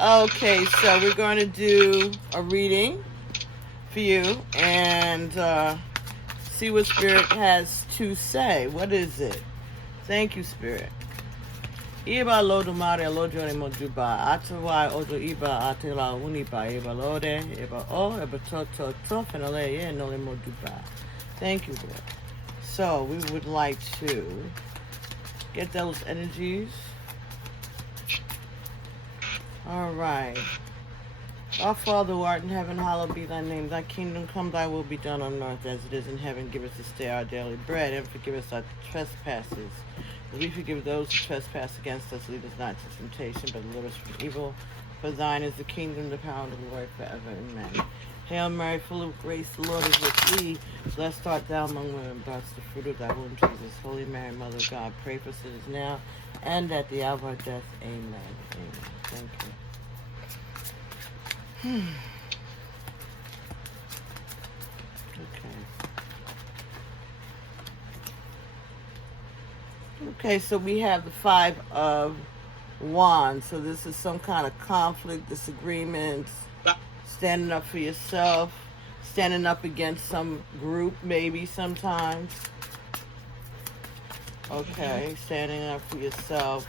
Okay, so we're going to do a reading for you and see what Spirit has to say. What is it? Thank you, Spirit. Iba lodo mare lojo ne mojuba atawai ojo iba atela uniba iba lode iba o iba to finale ye no le mojuba. Thank you, Lord. So we would like to get those energies. All right. Our Father who art in heaven, hallowed be thy name. Thy kingdom come, thy will be done on earth as it is in heaven. Give us this day our daily bread, and forgive us our trespasses, as we forgive those who trespass against us. Lead us not to temptation, but deliver us from evil. For thine is the kingdom, the power, and the glory forever. Amen. Hail Mary, full of grace, the Lord is with thee. Blessed art thou among women, blessed the fruit of thy womb, Jesus. Holy Mary, Mother of God, pray for sinners now and at the hour of our death. Amen. Amen. Thank you. Okay, so we have the Five of Wands. So this is some kind of conflict, disagreements, standing up for yourself, standing up against some group maybe sometimes. Okay, standing up for yourself.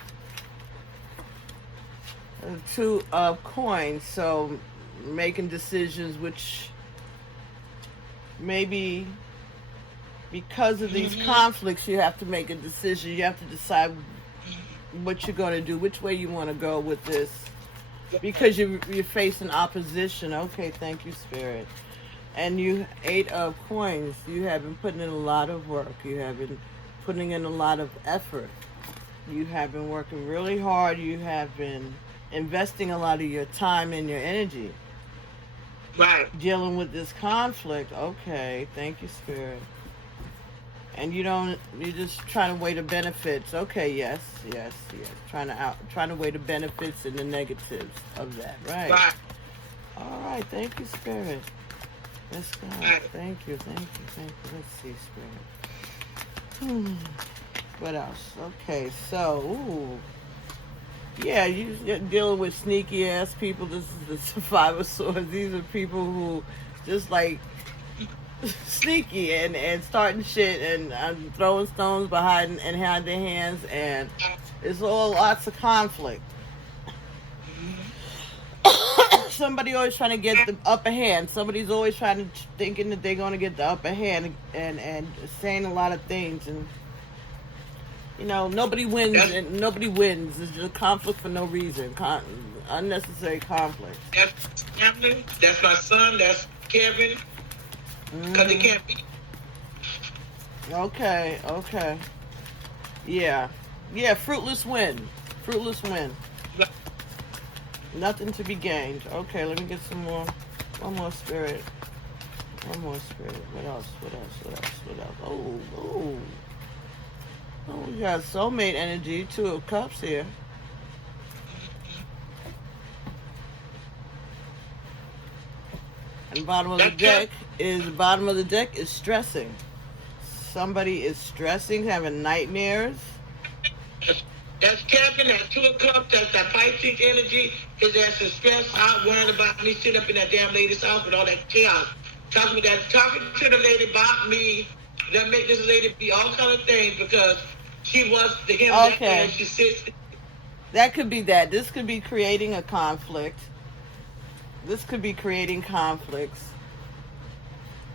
Two of coins, so making decisions which maybe because of these conflicts you have to make a decision. You have to decide what you're going to do, which way you want to go with this, because you're facing opposition. Okay, thank you, Spirit. And you, Eight of Coins, you have been putting in a lot of work. You have been putting in a lot of effort. You have been working really hard. You have been investing a lot of your time and your energy. Right. Dealing with this conflict. Okay, thank you, Spirit. And you're just trying to weigh the benefits. Okay, yes. Trying to weigh the benefits and the negatives of that, right? Right. All right, thank you, Spirit. Let's go. Right. Thank you. Let's see, Spirit. What else? Okay, so, yeah, you're dealing with sneaky ass people. This is the Five of Swords. These are people who just like sneaky and starting shit and throwing stones behind and hide their hands, and it's all lots of conflict. Somebody always trying to get the upper hand. Somebody's always thinking that they're going to get the upper hand and saying a lot of things, and nobody wins and nobody wins. It's just conflict for no reason. Unnecessary conflict. That's family. That's my son. That's Kevin. Because they can't be. Okay. Yeah, fruitless win. Nothing to be gained. Okay, let me get some more. One more spirit. What else? Oh, we got soulmate energy. Two of Cups here. And bottom of the deck is stressing. Somebody is stressing, having nightmares. That's Kevin, that's Two of Cups, that's that Pisces energy. His ass is stressed out, worrying about me sitting up in that damn lady's house with all that chaos. Talking to the lady about me, that make this lady be all kind of things because she wants to him that way and she sits. That could be that. This could be creating a conflict. This could be creating conflicts.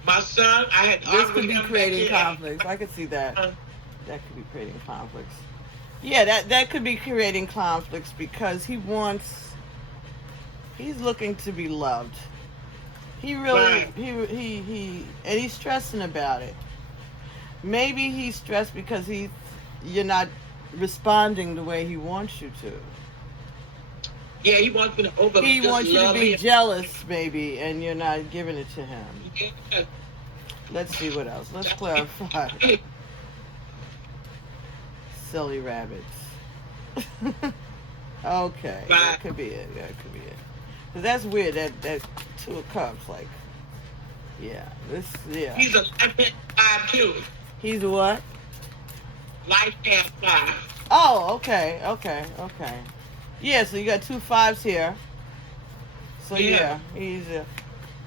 My son, This could be creating conflicts. I could see that. That could be creating conflicts. Yeah, that could be creating conflicts because he's looking to be loved. He really, he and he's stressing about it. Maybe he's stressed because you're not responding the way he wants you to. Yeah, he wants me to He wants you to be jealous, maybe, and you're not giving it to him. Yeah. Let's see what else. Let's clarify. Silly rabbits. Okay, that could be it. Cause that's weird. That Two of Cups, like, yeah. He's a lifetime 5 too. He's a what? Lifetime 5. Oh, okay. Yeah, so you got 2 5s here. So Yeah. he's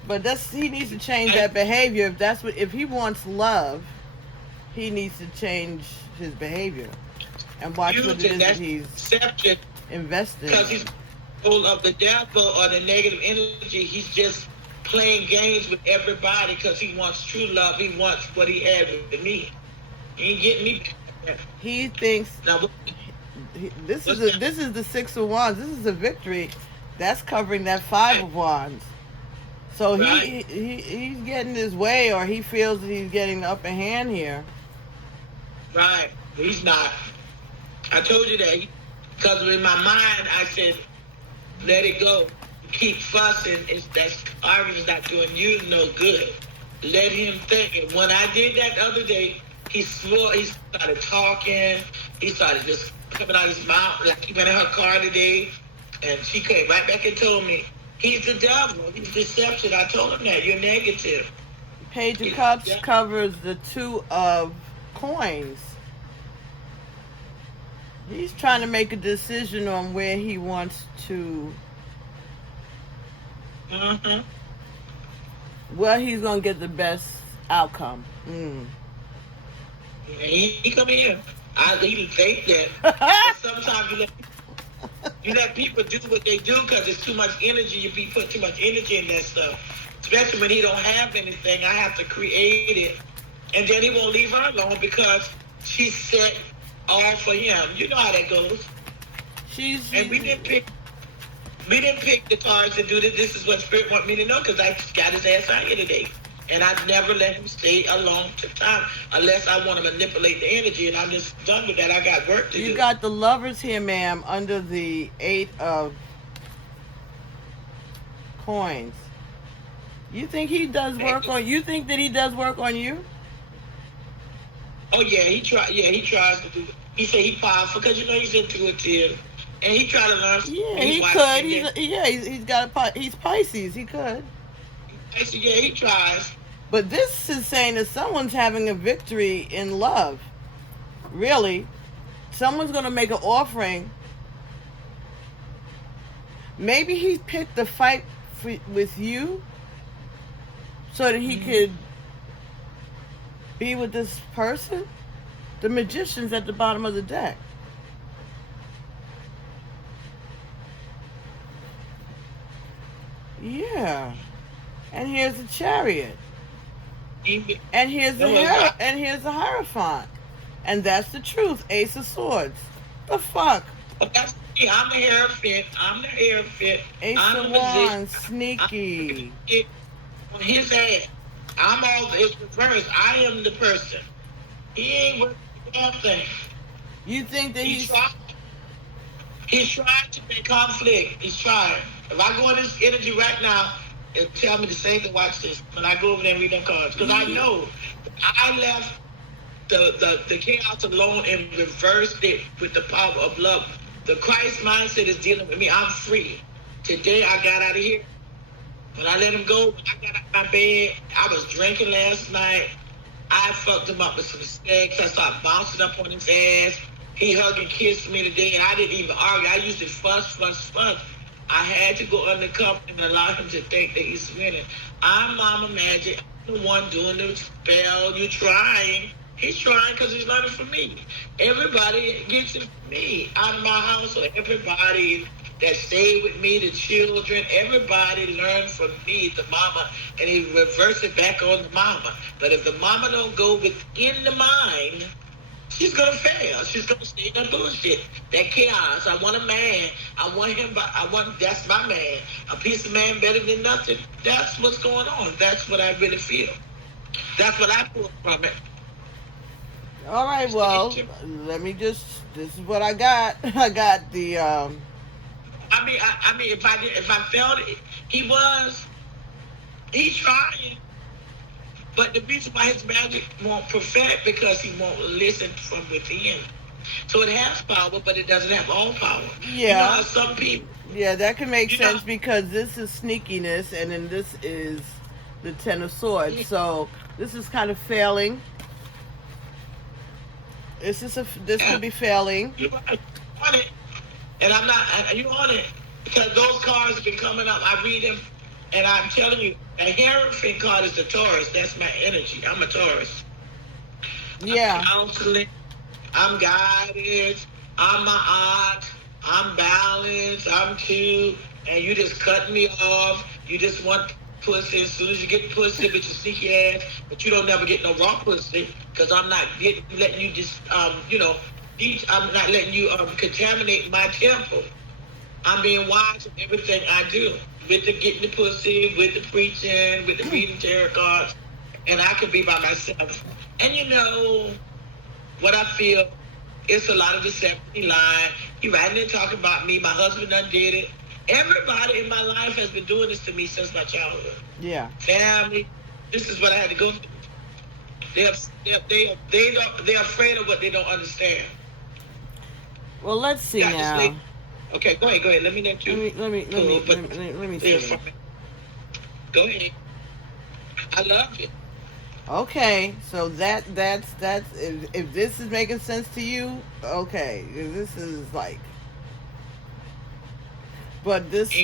but he needs to change that behavior. If he wants love, he needs to change his behavior and watch what it is that That's he's deception investing because in. he's full of the devil or the negative energy. He's just playing games with everybody because he wants true love. He wants what he had with me. He ain't getting me back. He thinks Now, this is the 6 of Wands. This is a victory. That's covering that 5 of Wands. So Right. he's getting his way, or he feels that he's getting the upper hand here. right, he's not. I told you that because in my mind I said, let it go. Keep fussing. That's arguing not doing you no good. Let him think. And when I did that the other day, he swore. He started talking. He started just coming out of his mouth. Like he went in her car today, and she came right back and told me, he's the devil. He's deception. I told him that. You're negative. Page of Cups covers the 2 of Coins. He's trying to make a decision on where he wants to. Well, he's gonna get the best outcome. He come here. I even think that. But sometimes you let people do what they do because it's too much energy. You be put too much energy in that stuff. Especially when he don't have anything, I have to create it, and then he won't leave her alone because she set all for him. You know how that goes. And we didn't pick the cards to do this. This is what Spirit want me to know because I got his ass out here today. And I never let him stay a long time unless I want to manipulate the energy. And I'm just done with that. I got work to do. You got the Lovers here, ma'am, under the 8 of Coins. You think he does work on you? Think that he does work on you? Oh yeah, he tries to do it. He said he powerful because he's intuitive. And he tried to learn. Yeah, he could. He's got he's Pisces. He could. Yeah, he tries. But this is saying that someone's having a victory in love. Really, someone's gonna make an offering. Maybe he picked the fight with you so that he could be with this person. The Magician's at the bottom of the deck. Yeah. And here's the Chariot. And here's the Hierophant. And that's the truth. Ace of Swords. The fuck? But that's me. I'm the Hierophant. Ace of Wands. Sneaky. On his ass. It's reversed. I am the person. He ain't worth the damn thing. You think that he's trying to make conflict. He's trying. If I go in this energy right now, it'll tell me the same thing. Watch this. When I go over there and read them cards. Because I know I left the chaos alone and reversed it with the power of love. The Christ mindset is dealing with me. I'm free. Today I got out of here. When I let him go, when I got out of my bed, I was drinking last night. I fucked him up with some sex. I started bouncing up on his ass. He hugged and kissed me today, and I didn't even argue. I used to fuss. I had to go undercover and allow him to think that he's winning. I'm Mama Magic. I'm the one doing the spell. You're trying. He's trying because he's learning from me. Everybody gets it from me out of my household. Everybody that stayed with me, the children, everybody learned from me, the mama, and he reverse it back on the mama. But if the mama don't go within the mind, she's going to fail. She's going to stay in that bullshit. That chaos. I want a man. That's my man. A piece of man better than nothing. That's what's going on. That's what I really feel. That's what I pull from it. All right, well, this is what I got. I got the, I mean, if I felt it, he's trying. But the reason why his magic won't perfect because he won't listen from within. So it has power, but it doesn't have all power. Yeah. You know how some people. Yeah, that can make sense because this is sneakiness, and then this is the Ten of Swords. Yeah. So this is kind of failing. This could be failing. You're right. On it. And I'm not. You on it. because those cards have been coming up. I read them, and I'm telling you, the Hierophant card is the Taurus. That's my energy. I'm a Taurus. Yeah. I'm counseling. I'm guidance. I'm my aunt. I'm balanced. I'm two. And you just cut me off. You just want pussy. As soon as you get pussy with your sneaky ass, but you don't never get no raw pussy, because I'm not letting you just, I'm not letting you contaminate my temple. I'm being wise in everything I do, with the getting the pussy, with the preaching, with the reading tarot cards, and I can be by myself. And you know what I feel? It's a lot of deception, lying. He writing and talking about me. My husband done did it. Everybody in my life has been doing this to me since my childhood. Yeah. Family. This is what I had to go through. They're afraid of what they don't understand. Well, let's see now. Okay, go ahead. Let me let you. Let me see. Go ahead. I love it. Okay, so that's if this is making sense to you, okay, this is like, but this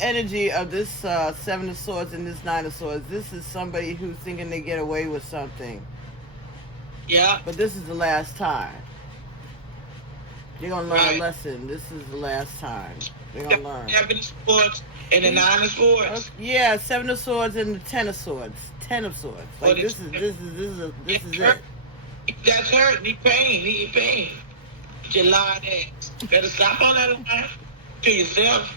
energy of this Seven of Swords and this Nine of Swords, this is somebody who's thinking they get away with something. Yeah. But this is the last time. You're gonna learn a lesson. This is the last time. They're gonna learn. Seven of Swords and the Nine of Swords. Yeah, Seven of Swords and the Ten of Swords. 10 of Swords. Like this is it. That's hurt. Need pain. Your lying ass. Better stop all that line to yourself.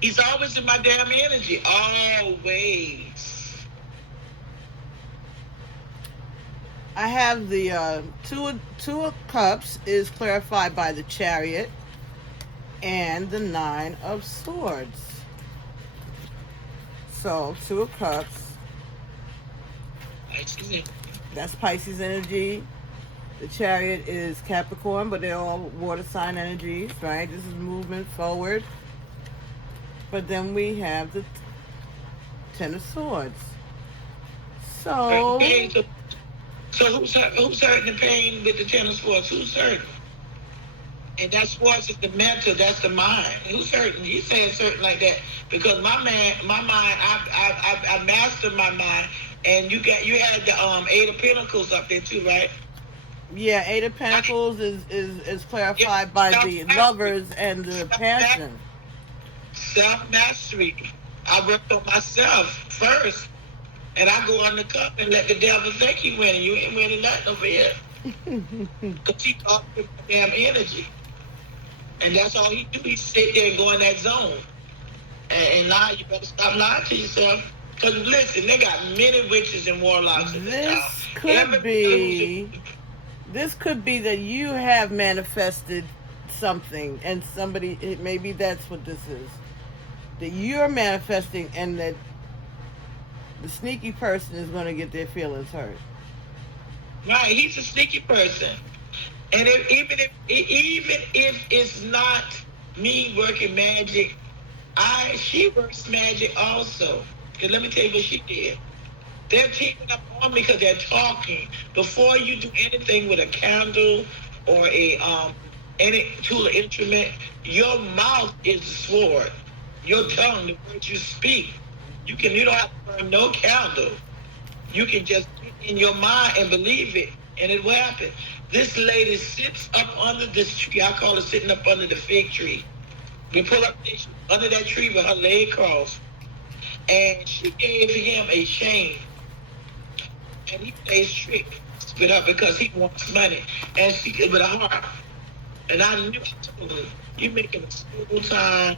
He's always in my damn energy. Always. I have the two of Cups is clarified by the Chariot and the Nine of Swords. So, Two of Cups. That's Pisces energy. The Chariot is Capricorn, but they're all water sign energies, right? This is movement forward. But then we have the Ten of Swords. So who's hurting the pain with the Ten of Swords? Who's hurting? And that Swords is the mental, that's the mind. Who's hurting? You saying certain like that because my mind, I mastered my mind, and you had the Eight of Pentacles up there too, right? Yeah, Eight of Pentacles is clarified by the lovers and the passion. Self mastery. I worked on myself first, and I go undercover and let the devil think he winning. You ain't winning nothing over here. Because he talks with my damn energy. And that's all he do. He sit there and go in that zone. And lie. You better stop lying to yourself. Because listen, they got many witches and warlocks in this house. This could be that you have manifested something, and somebody, maybe that's what this is. That you're manifesting, and that the sneaky person is going to get their feelings hurt. Right, he's a sneaky person. And even if it's not me working magic, she works magic also. And let me tell you what she did. They're teaming up on me because they're talking. Before you do anything with a candle or any tool or instrument, your mouth is the sword. Your tongue, the words you speak. You don't have to burn no candle. You can just get in your mind and believe it, and it will happen. This lady sits up under this tree. I call it sitting up under the fig tree. We pull up under that tree with her leg crossed. And she gave him a chain. And he plays trick with her because he wants money. And she did with a heart. And I knew, I told her, you're making a school time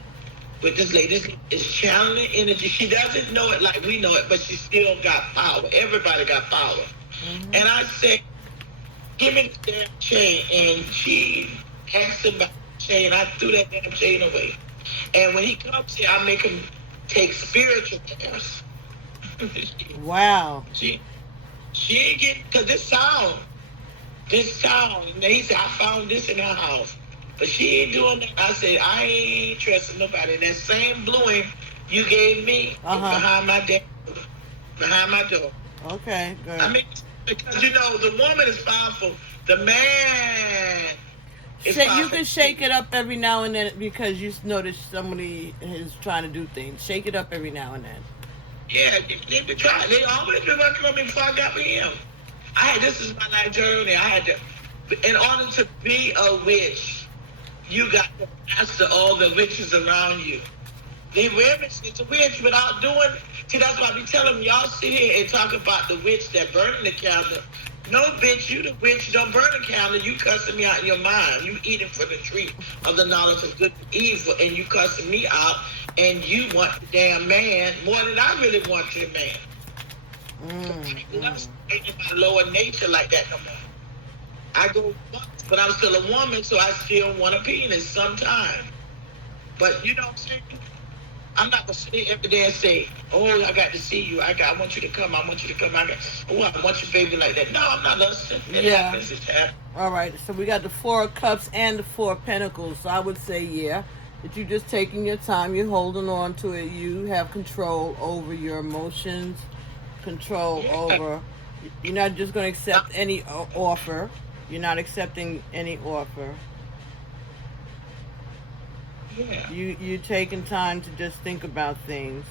with this lady. This is channeling energy. She doesn't know it like we know it, but she still got power. Everybody got power. Mm-hmm. And I said, give me the damn chain. And she asked about the chain. I threw that damn chain away. And when he comes here, I make him take spiritual cares. Wow. She ain't getting, because this sound, and he said, I found this in her house. But she ain't doing that. I said, I ain't trusting nobody. That same bluing you gave me behind my door. Okay, good. I mean, because, the woman is powerful. The man, It's You can possible. shake it up every now and then because you notice somebody is trying to do things. Shake it up every now and then. Yeah, they've been trying. They always been working on me before I got with him. This is my life journey. I had to, in order to be a witch, you got to master all the witches around you. The women is a witch without doing. See, that's why I be telling them, y'all sit here and talk about the witch that burning the candle. No, bitch, you the witch don't burn the candle. You cussing me out in your mind. You eating from the tree of the knowledge of good and evil, and you cussing me out, and you want the damn man more than I really want the man. Ain't my lower nature like that no more. I go, but I'm still a woman, so I still want a penis sometimes. But you know what I'm saying? I'm not gonna sit every day and say, "Oh, I got to see you. I want you to come. I want you to come. I want your baby like that." No, I'm not listening. It happens. It happens. All right. So we got the 4 of Cups and the 4 of Pentacles. So I would say, yeah, that you're just taking your time. You're holding on to it. You have control over your emotions. Control over. You're not just gonna accept any offer. You're not accepting any offer. Yeah. You taking time to just think about things.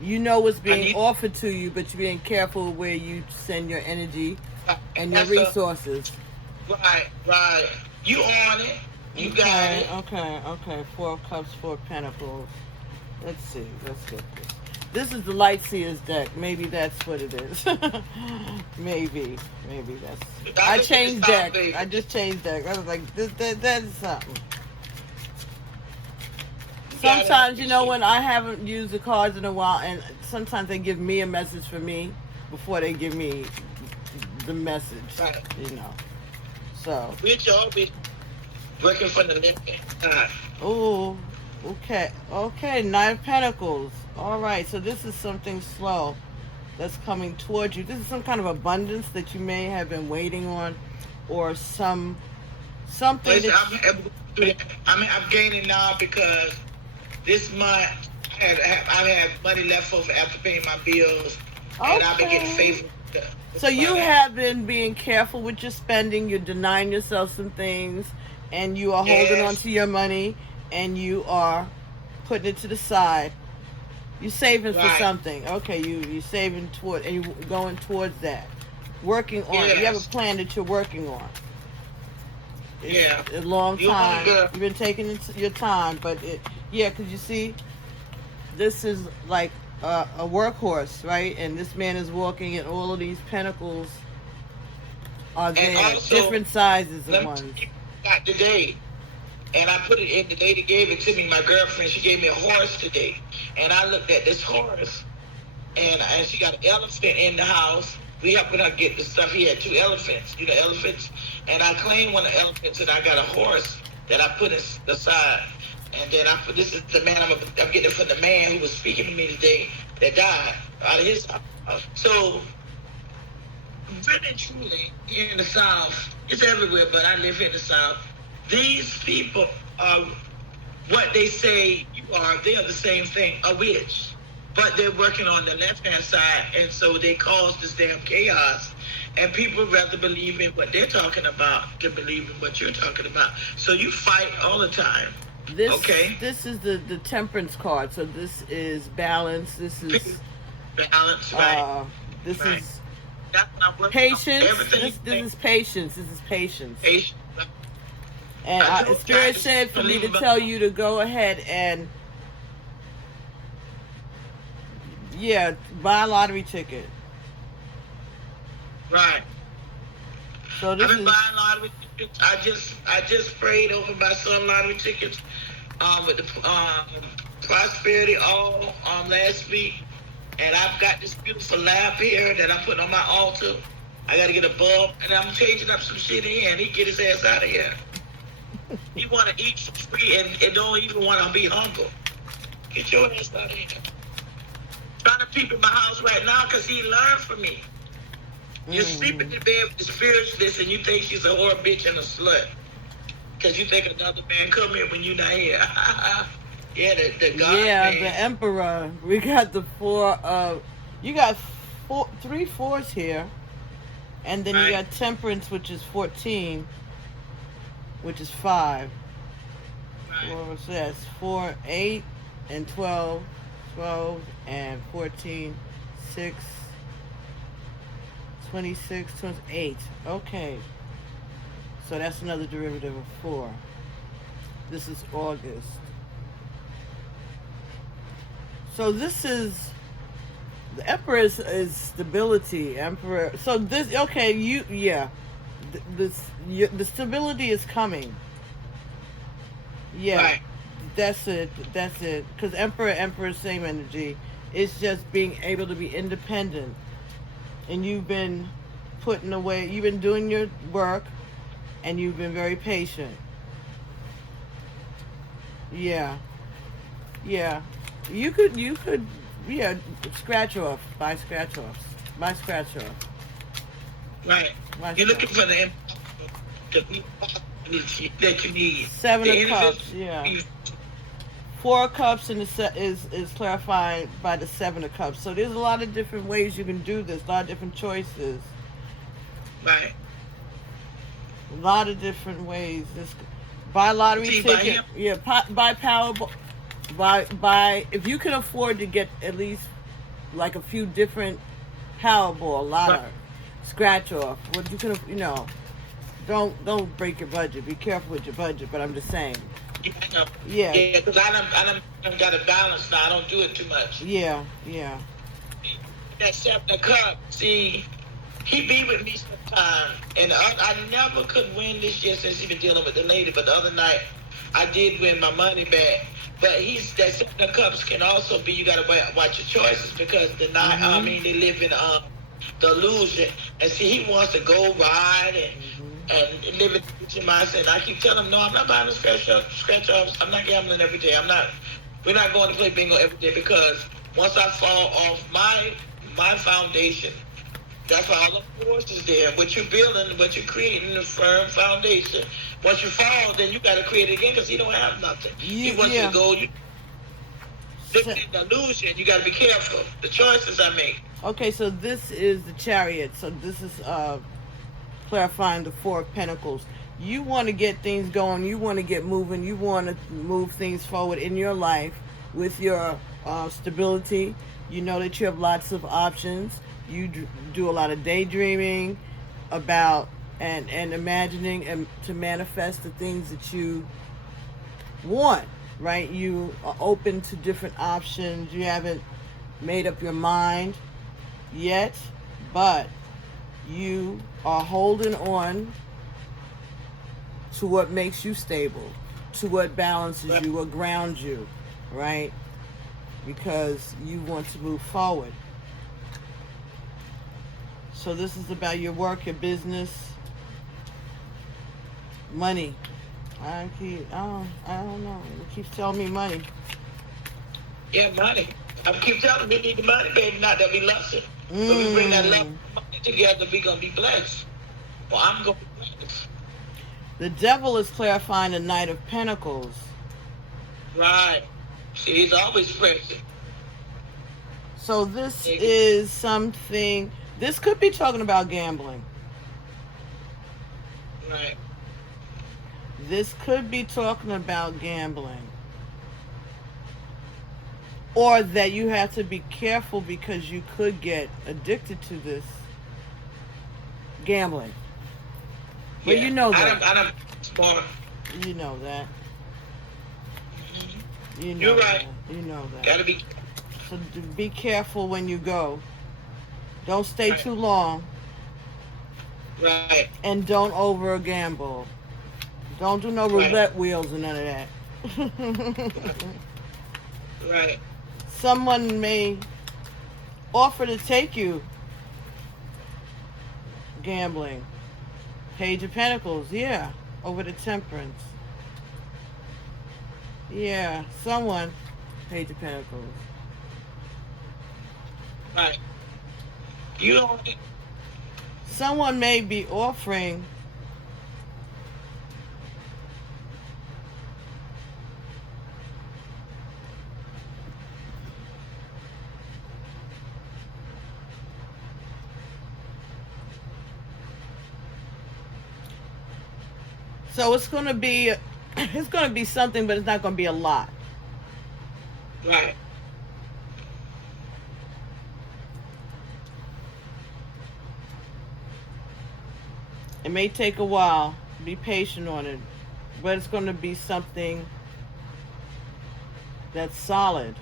You know what's being offered to you, but you're being careful where you send your energy and your resources. Right. You on it. You got it. Okay. 4 of Cups, 4 of Pentacles. Let's see. Let's get this. This is the Light Seers deck. Maybe that's what it is. Maybe that's. I changed deck. I just changed deck. I was like, that's something. Sometimes, you know, when I haven't used the cards in a while, and sometimes they give me a message for me before they give me the message. Right. You know. So. Bitch, always working for the left hand. Oh, okay. 9 of Pentacles. All right. So this is something slow that's coming towards you. This is some kind of abundance that you may have been waiting on, or something. I'm gaining now because this month I had money left over after paying my bills, and I've been getting favor. So you have been being careful with your spending. You're denying yourself some things, and you are holding on to your money, and you are putting it to the side. You're saving for something. Okay, you're saving toward, and you're going towards that. Working on it. You have a plan that you're working on. It's a long time. You've been taking your time, but because you see, this is like a workhorse, right? And this man is walking, and all of these pentacles are there, also, different sizes of ones. Got today, and I put it in. The lady gave it to me. My girlfriend, she gave me a horse today, and I looked at this horse, and she got an elephant in the house. We helping her get the stuff. He had 2 elephants, elephants. And I claimed one of the elephants, and I got a horse that I put aside. And then this is the man, I'm getting it from the man who was speaking to me today that died out of his house. So, really and truly, here in the South, it's everywhere, but I live in the South. These people are what they say you are. They are the same thing, a witch. But they're working on the left-hand side, and so they cause this damn chaos. And people rather believe in what they're talking about than believe in what you're talking about. So you fight all the time. This is the Temperance card. So this is balance. This is balance, right? This right. is patience. This is patience. This is patience. Patience. And Spirit said for me to tell you to go ahead and buy a lottery ticket. Right. So this I've been buying lottery tickets. I just prayed over my son lottery tickets with the prosperity all last week, and I've got this beautiful lamp here that I'm putting on my altar. I got to get a bulb, and I'm changing up some shit in here, and he get his ass out of here. He want to eat for free and don't even want to be humble. Get your ass out of here. Trying to peep in my house right now because he learned from me. You're sleeping in bed with the spiritualist and you think she's a whore, bitch, and a slut. Because you think another man come here when you're not here. The God man. The Emperor. We got the 4 of... You got 3 4s here. And then you got Temperance, which is 14. which is 5. Right. Four, so that's 4, 8, and 12. 12 and 14, 6, 26, 28. Okay. So that's another derivative of 4. This is August. So this is the Emperor is stability. Emperor. So this okay. The stability is coming. Yeah. Right. That's it. That's it. Because Emperor, same energy. It's just being able to be independent. And you've been putting away. You've been doing your work, and you've been very patient. Yeah. Yeah. You could. Yeah. Scratch off. Buy scratch offs. Buy scratch off. Right. Buy You're looking scratch. for the that you need. 7 The of Cups. innocence, Yeah. 4 of Cups and is clarified by the 7 of Cups. So there's a lot of different ways you can do this. A lot of different choices. Right. A lot of different ways. This buy lottery See, ticket. by Yeah. Buy Powerball. Buy if you can afford to get at least like a few different Powerball, lotto, Right. scratch off. What you can, don't break your budget. Be careful with your budget. But I'm just saying. Yeah, Yeah. because I done got a balance now. I don't do it too much. Yeah. Yeah. That 7 of Cups, see, he be with me sometimes, and I never could win this year since he been dealing with the lady. But the other night, I did win my money back. But that 7 of Cups can also be you gotta watch your choices because they live in the illusion, and see he wants to go ride and live in the mindset. And I keep telling him, no, I'm not buying the scratch offs. I'm not gambling every day. We're not going to play bingo every day because once I fall off my foundation, that's why all the forces there. What you're building, what you're creating, a firm foundation. Once you fall, then you got to create it again because he don't have nothing. He wants you to go. You live in the illusion. You got to be careful. The choices I make. Okay, so this is the Chariot. So this is clarifying the 4 of Pentacles. You want to get things going. You want to get moving. You want to move things forward in your life with your stability. You know that you have lots of options. You do a lot of daydreaming about and imagining and to manifest the things that you want, right? You are open to different options. You haven't made up your mind yet, but you are holding on to what makes you stable, to what balances you, what grounds you, right? Because you want to move forward. So this is about your work, your business, money. I don't know. It keeps telling me money. Yeah, money. I keep telling me we need the money, baby, not that we lust it. But we bring that love and money together, we going to be blessed. Well, I'm going to be blessed. The Devil is clarifying the Knight of Pentacles. Right. See, he's always present. So this is something, this could be talking about gambling. Right. This could be talking about gambling. Or that you have to be careful because you could get addicted to this gambling. But you know that. I'm smart. You know that. You know You're right. that. You know that. Gotta be. So be careful when you go. Don't stay too long. Right. And don't over gamble. Don't do no roulette wheels and none of that. Right. Someone may offer to take you gambling. Page of Pentacles, yeah. Over the Temperance. Yeah, someone. Page of Pentacles. Right. You don't. Someone may be offering So it's gonna be something, but it's not gonna be a lot. Right. It may take a while. Be patient on it, but it's gonna be something that's solid.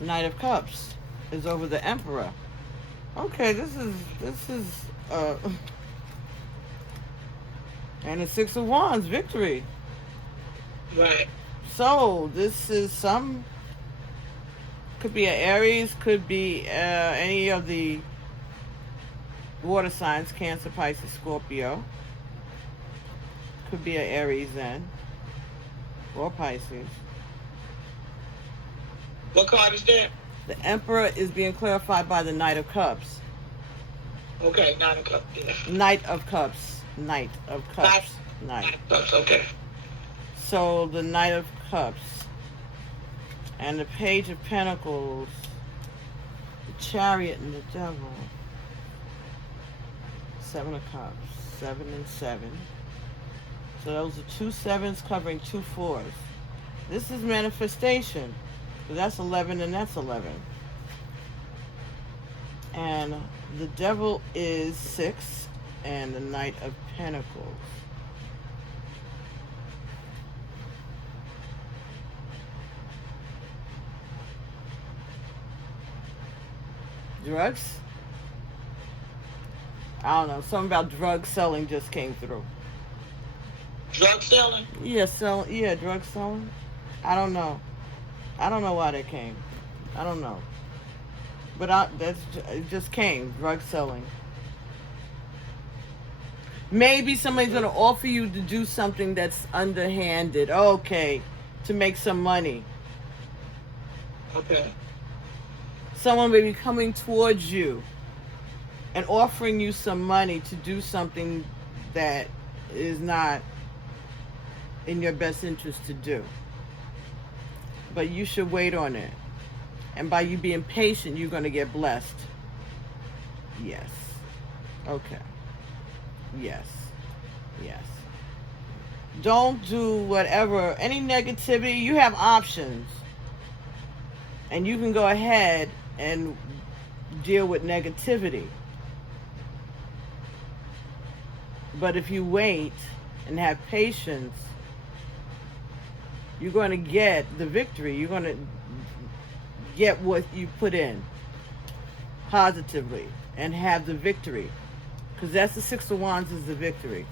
Knight of Cups is over the Emperor. Okay, this is and the Six of Wands, victory. Right. So this is could be an Aries, could be any of the water signs, Cancer, Pisces, Scorpio. Could be an Aries then, or Pisces. What card is that? The Emperor is being clarified by the Knight of Cups. Okay, Nine of Cups. Yeah. Knight of Cups. Knight of Cups. Nine of Cups. Okay. So the Knight of Cups and the Page of Pentacles, the Chariot and the Devil. Seven of Cups. 7 and 7. So those are 2 sevens covering 2 fours. This is manifestation. So that's 11 and that's 11. And the Devil is 6 and the Knight of Pentacles. Drugs? I don't know. Something about drug selling just came through. Drug selling? Yeah, drug selling. I don't know. I don't know why that came. I don't know. But it just came. Drug selling. Maybe somebody's going to offer you to do something that's underhanded. Okay. To make some money. Okay. Someone may be coming towards you and offering you some money to do something that is not in your best interest to do. But you should wait on it. And by you being patient, you're going to get blessed. Yes. Okay. Yes. Yes. Don't do whatever, any negativity. You have options. And you can go ahead and deal with negativity. But if you wait and have patience, you're going to get the victory. You're going to get what you put in positively and have the victory. Because that's the Six of Wands is the victory.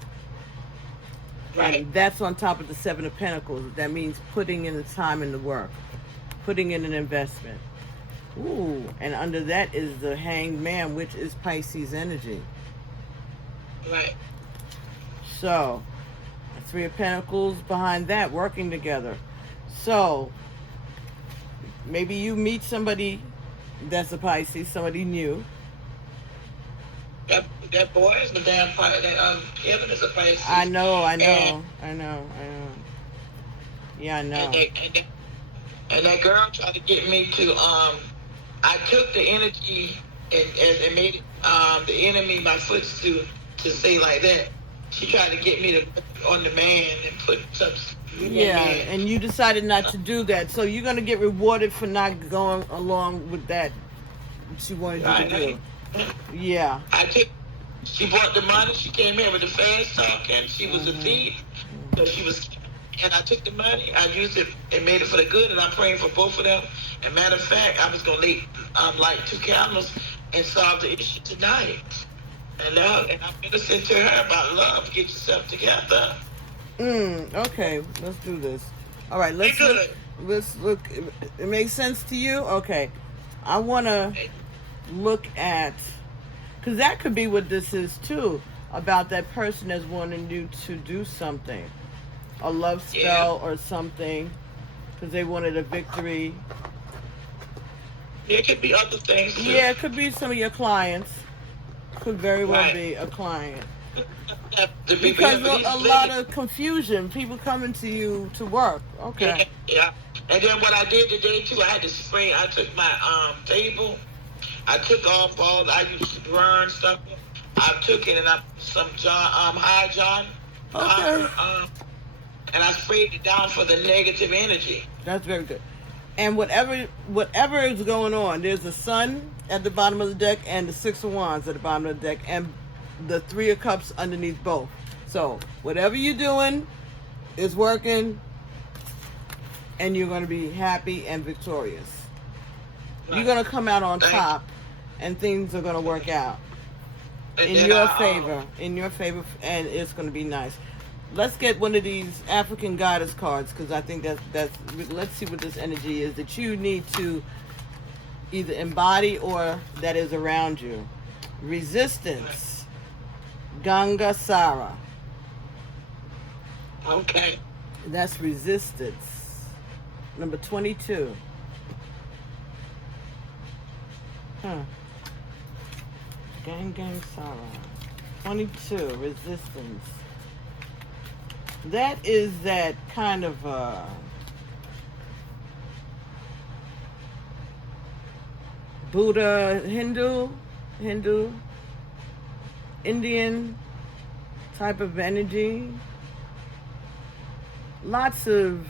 Right. And that's on top of the Seven of Pentacles. That means putting in the time and the work. Putting in an investment. Ooh, and under that is the Hanged Man, which is Pisces energy. Right. So, Three of Pentacles behind that, working together. So, maybe you meet somebody that's a Pisces, somebody new. That boy is the damn Pisces. Kevin is a Pisces. I know. And, Yeah, I know. And that girl tried to get me to, I took the energy and made it, the enemy my footstool to say like that. She tried to get me to on the man and put some. Yeah, and you decided not to do that. So you're going to get rewarded for not going along with that she wanted you to do. Yeah. She bought the money. She came here with the fast talking. She was a thief. So she was, and I took the money. I used it and made it for the good. And I'm praying for both of them. And matter of fact, I was going to light 2 candles and solve the issue tonight. And I'm ministering to her about love. Get yourself together. Okay, let's do this. All right, let's look. It makes sense to you? Okay. I want to look at, because that could be what this is too, about that person that's wanting you to do something. A love spell or something, because they wanted a victory. It could be other things too. Yeah, it could be some of your clients. Could very well be a client. Because a lot of confusion, people coming to you to work. Okay. Yeah. And then what I did today too, I had to spray. I took my table. I took off all. I used to burn stuff. I took it and I put some high John Okay. copper, and I sprayed it down for the negative energy. That's very good. And whatever is going on, there's the sun at the bottom of the deck and the Six of Wands at the bottom of the deck and the Three of Cups underneath both. So whatever you're doing is working and you're going to be happy and victorious. Right. You're going to come out on Thank top and things are going to work out And in then your I, favor. In your favor, and it's going to be nice. Let's get one of these African goddess cards because I think that's. Let's see what this energy is that you need to either embody or that is around you. Resistance, Gangasara. Okay. That's resistance. Number 22. Gangasara. 22. Resistance. That is that kind of Buddha, Hindu, Indian type of energy. Lots of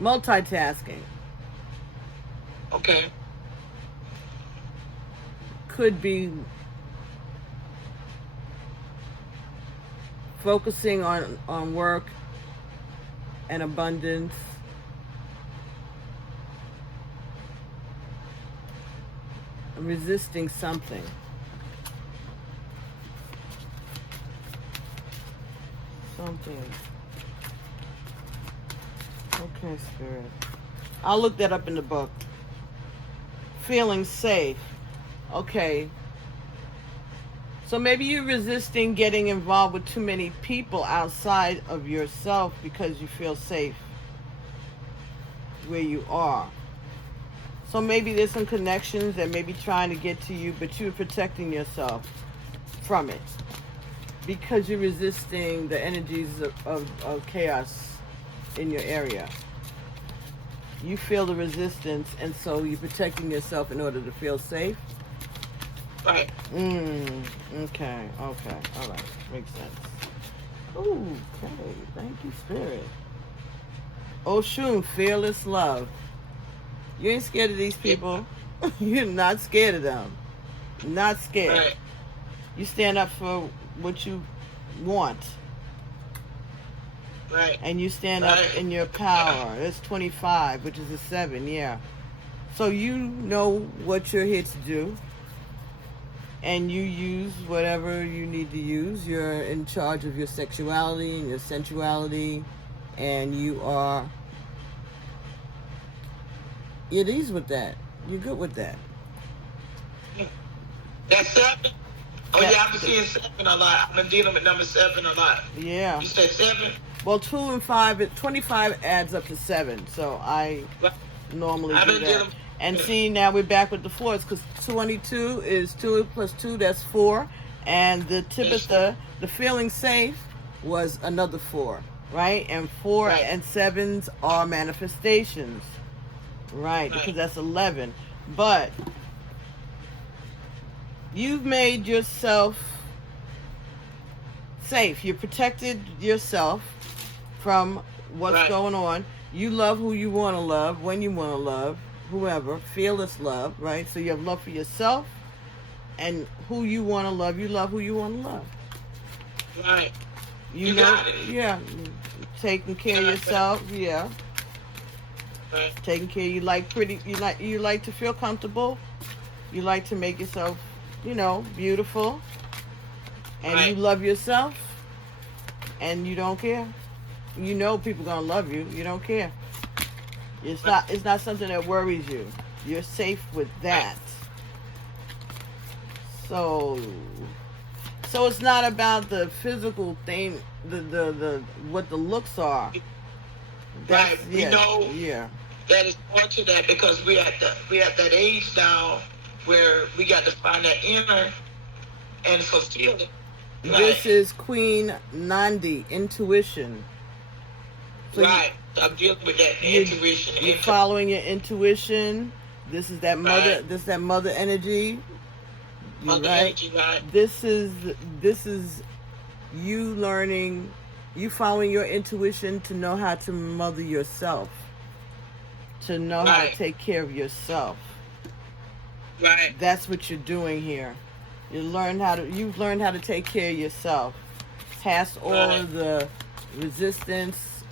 multitasking. Okay. Could be focusing on work and abundance. Resisting something. Something. Okay, Spirit. I'll look that up in the book. Feeling safe. Okay. So maybe you're resisting getting involved with too many people outside of yourself because you feel safe where you are. So maybe there's some connections that may be trying to get to you, but you're protecting yourself from it because you're resisting the energies of chaos in your area. You feel the resistance, and so you're protecting yourself in order to feel safe. Right. Okay. All right. Makes sense. Okay. Thank you, Spirit. Oshun, fearless love. You ain't scared of these people. You're not scared of them. Not scared. Right. You stand up for what you want. Right. And you stand up in your power. It's 25, which is a 7, yeah. So you know what you're here to do. And you use whatever you need to use. You're in charge of your sexuality and your sensuality. And you are at ease with that. You're good with that. That's 7? Oh, Yeah. yeah, I'm seeing 7 a lot. I've been dealing with number 7 a lot. Yeah. You said 7? Well, 2 and 5, 25 adds up to 7. So I normally I've do been that. dealing. And see, now we're back with the 4s because 22 is 2 plus 2, that's 4. And the Tibetha, the feeling safe, was another 4, right? And 4 Right. and 7s are manifestations, right? Because that's 11. But you've made yourself safe. You protected yourself from what's Right. going on. You love who you want to love, when you want to love, whoever. Fearless love, right? So you have love for yourself and who you want to love. You love who you want to love. Right. You You know, got it. yeah. Taking care of yourself, yeah. Right. Taking care. You like to feel comfortable. You like to make yourself, beautiful. And Right. you love yourself. And you don't care. You know people gonna love you. You don't care. It's not something that worries you. You're safe with that. So it's not about the physical thing, the what the looks are. Right. We know Yeah. that it's more to that because we at that age now where we got to find that inner and fulfill it. This is Queen Nandi, intuition. So right. I'm dealing with that intuition. You're following your intuition. This is that mother. Right. This is that mother energy. You're Mother right. energy, right. This is you learning, you following your intuition to know how to mother yourself, to know how to take care of yourself. Right. That's what you're doing here. You've learned how to take care of yourself. Past all of the resistance,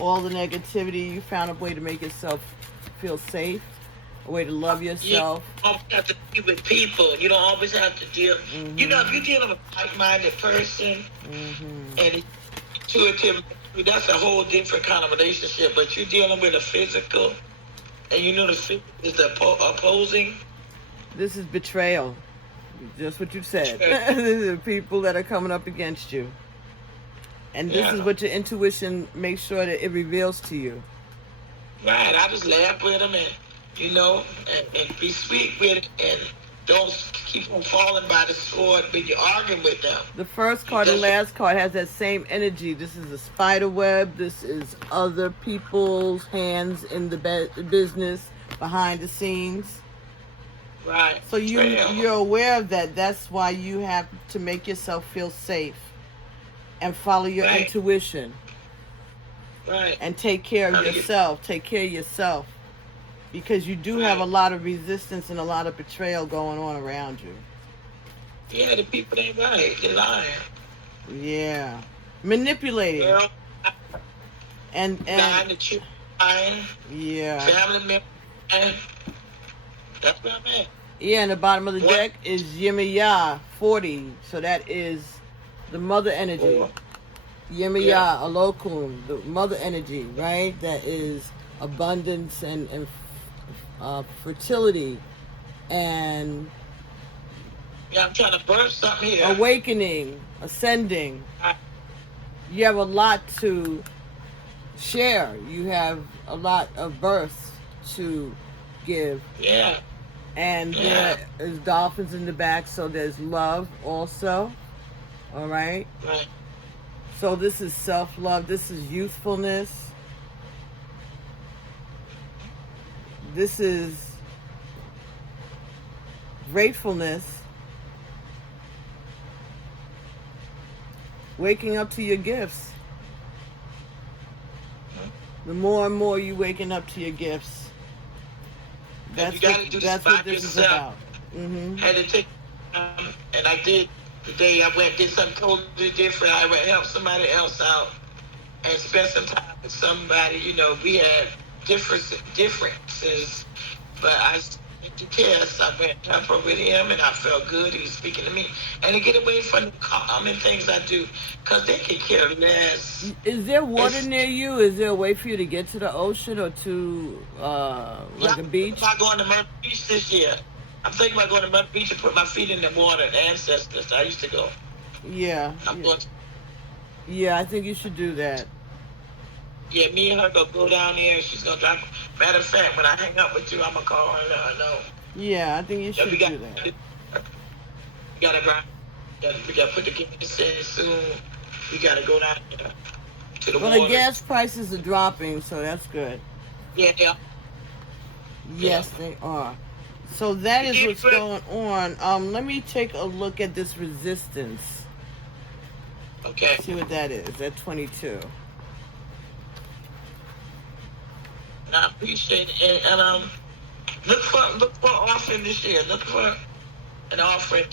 all the negativity, you found a way to make yourself feel safe, a way to love yourself. You don't have to be with people. You don't always have to deal. Mm-hmm. You know, if you're dealing with a like-minded person Mm-hmm. and intuitive, that's a whole different kind of relationship. But you're dealing with a physical, and you know the physical is the opposing. This is betrayal. Just what you said. These are people that are coming up against you. And this is what your intuition makes sure that it reveals to you. Right. I just laugh with them and, you know, and be sweet with it and don't keep on falling by the sword when you're arguing with them. The first card and last card has that same energy. This is a spider web. This is other people's hands in the business, behind the scenes. Right. So you're aware of that. That's why you have to make yourself feel safe and follow your intuition. Right. And take care of yourself. Take care of yourself. Because you do have a lot of resistance and a lot of betrayal going on around you. Yeah, the people ain't right. They're lying. Yeah. Manipulating. Girl, and lying, the truth, lying. Yeah. Family members. That's where I'm at. Yeah, and the bottom of the deck is Yemaya 40. So that is the mother energy. Yemaya, Alokun, the mother energy, right? That is abundance and fertility and I'm trying to birth something here. Awakening, ascending. You have a lot to share. You have a lot of births to give. Yeah. And there is dolphins in the back, so there's love also. All right? Right. So this is self-love. This is youthfulness. This is gratefulness. Waking up to your gifts. The more and more you waking up to your gifts. That's what this is about. Mm-hmm. Had to take and I did today. I did something totally different. I went help somebody else out and spent some time with somebody. You know, we had differences, but I went to test. I went to help her with him, and I felt good. He was speaking to me, and to get away from the common things I do, because they can care less. Is there water near you? Is there a way for you to get to the ocean or to like a beach? I'm not going to Myrtle Beach this year. I'm thinking about going to Myrtle Beach and put my feet in the water. The ancestors. I used to go. Yeah. Yeah, I think you should do that. Yeah, me and her go down there, and she's gonna drive. Matter of fact, when I hang up with you, I'm gonna call her and let her know. Yeah, I think you should do that. We gotta drive. We gotta put the gas in soon. We gotta go down there to the water. Well, the gas prices are dropping, so that's good. Yeah, they are. Yes, they are. So that is what's going on. Let me take a look at this resistance. Okay. See what that is. At 22. And I appreciate it. And look for an offering this year. Look for an offering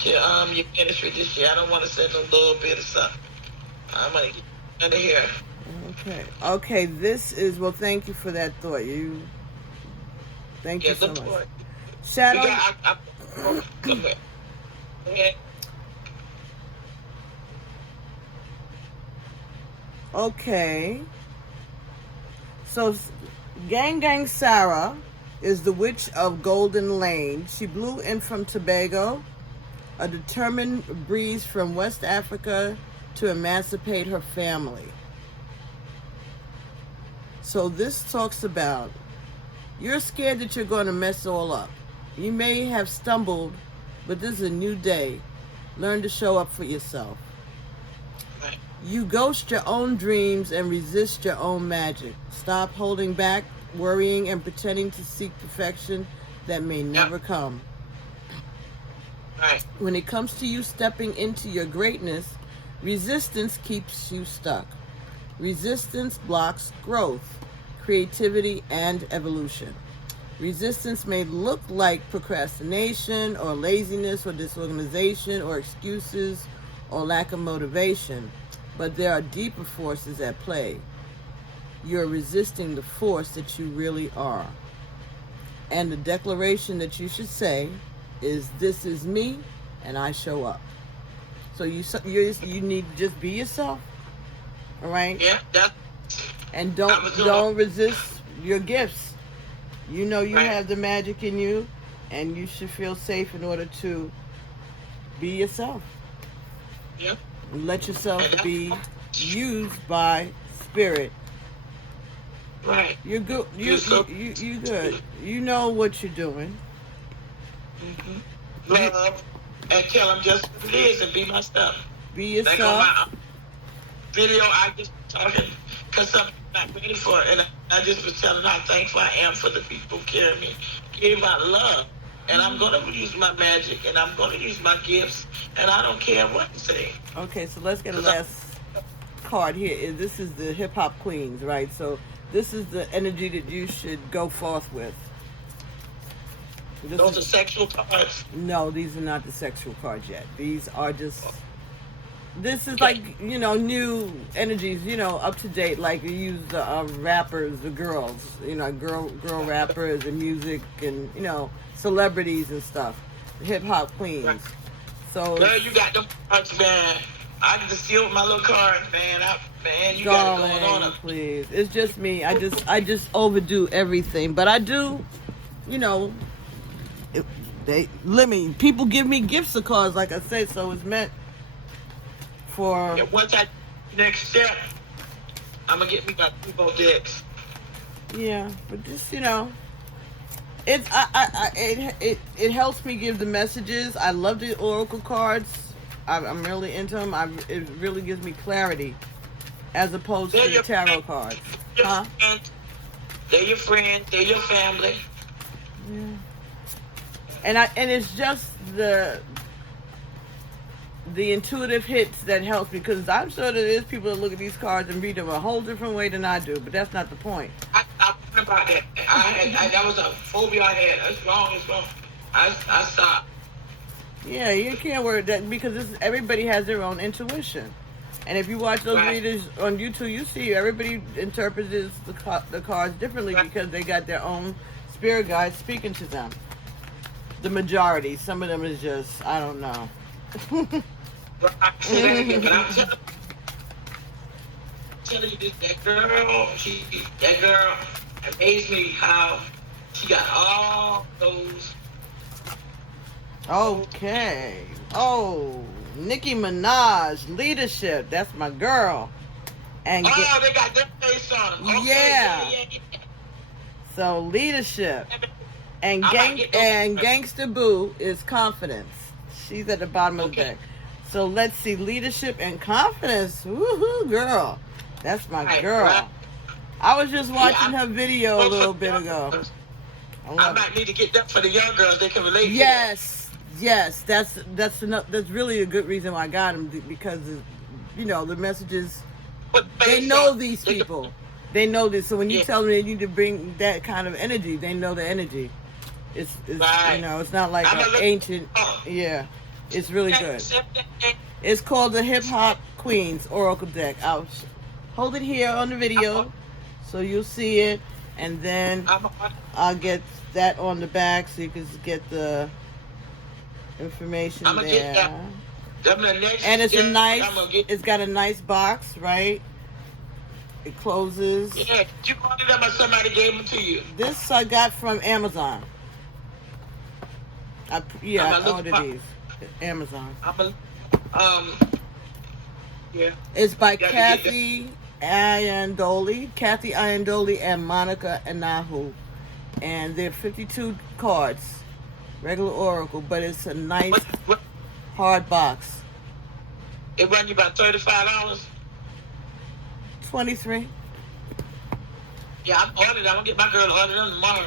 to your ministry this year. I don't want to send a little bit of something. I'm gonna get out of here. Okay. This is thank you for that thought. Thank you so much. Shadow. Okay. So, Gang Sarah is the witch of Golden Lane. She blew in from Tobago, a determined breeze from West Africa to emancipate her family. So this talks about you're scared that you're going to mess all up. You may have stumbled, but this is a new day. Learn to show up for yourself. You ghost your own dreams and resist your own magic. Stop holding back, worrying, and pretending to seek perfection that may never come. Right. When it comes to you stepping into your greatness, resistance keeps you stuck. Resistance blocks growth, creativity, and evolution. Resistance may look like procrastination or laziness or disorganization or excuses or lack of motivation, but there are deeper forces at play. You're resisting the force that you really are. And the declaration that you should say is, "This is me, and I show up." So you need to just be yourself, all right? Yeah, that's. And don't resist your gifts. You know you Right. have the magic in you, and you should feel safe in order to be yourself. Yeah. Let yourself be used by spirit. Right. You're good. You good. You know what you're doing. Love and tell them just what it is and be myself. Be Like on my yourself. video, I just talking because I'm not ready for it, and I just was telling how thankful I am for the people who carry me, give my love, and I'm gonna use my magic, and I'm gonna use my gifts, and I don't care what to say. Okay, so let's get a last card here. This is the hip hop queens, right? So this is the energy that you should go forth with. Those are sexual cards. No, these are not the sexual cards yet. These are just. This is like, new energies, up to date. Like you use the rappers, the girls, girl rappers and music and, celebrities and stuff. Hip hop queens. Right. So. Girl, you got them cards, man. I just steal with my little card, man. You got it going on. Please. It's just me. I just overdo everything. But I do, people give me gifts of cards, like I said, so it's meant for. Yeah, once I next step, I'm gonna get me my Evo decks. Yeah, but just it helps me give the messages. I love the oracle cards. I'm really into them. It really gives me clarity, as opposed to the tarot cards. Huh? They're your friends. They're your family. Yeah. And it's just the intuitive hits that helps me, because I'm sure that there's people that look at these cards and read them a whole different way than I do, but that's not the point. I thought about that. That was a phobia I had. It's wrong. I stopped. Yeah, you can't worry that, because everybody has their own intuition. And if you watch those readers on YouTube, you see everybody interprets the cards differently because they got their own spirit guides speaking to them. The majority. Some of them is just, I don't know. But I'm telling you, that girl amazed me how she got all those. Okay. Oh, Nicki Minaj, Leadership. That's my girl. And they got their face on them. Okay, yeah. So Leadership. And Gangsta Boo is Confidence. She's at the bottom of the deck. So let's see, Leadership and Confidence. Woohoo, girl. That's my girl. Right. I was just watching her video a little bit ago. I might need to get that for the young girls. They can relate. Yes. That's really a good reason why I got them, because the messages. They know these people. They know this. So when you tell them they need to bring that kind of energy, they know the energy. It's right. It's not like an ancient. Yeah, it's really good. It's called the Hip Hop Queens Oracle Deck. I'll hold it here on the video so you'll see it, and then I'll get that on the back so you can get the information there. And it's it's got a nice box, right? It closes. Yeah, you ordered them or somebody gave them to you? This I got from Amazon. I ordered these. Amazon. Yeah. It's by Kathy Iandoli and Monica Anahu. And they're 52 cards. Regular Oracle, but it's a nice hard box. It run you about $35? 23. Yeah, I'm ordered. I'm gonna get my girl to order them tomorrow.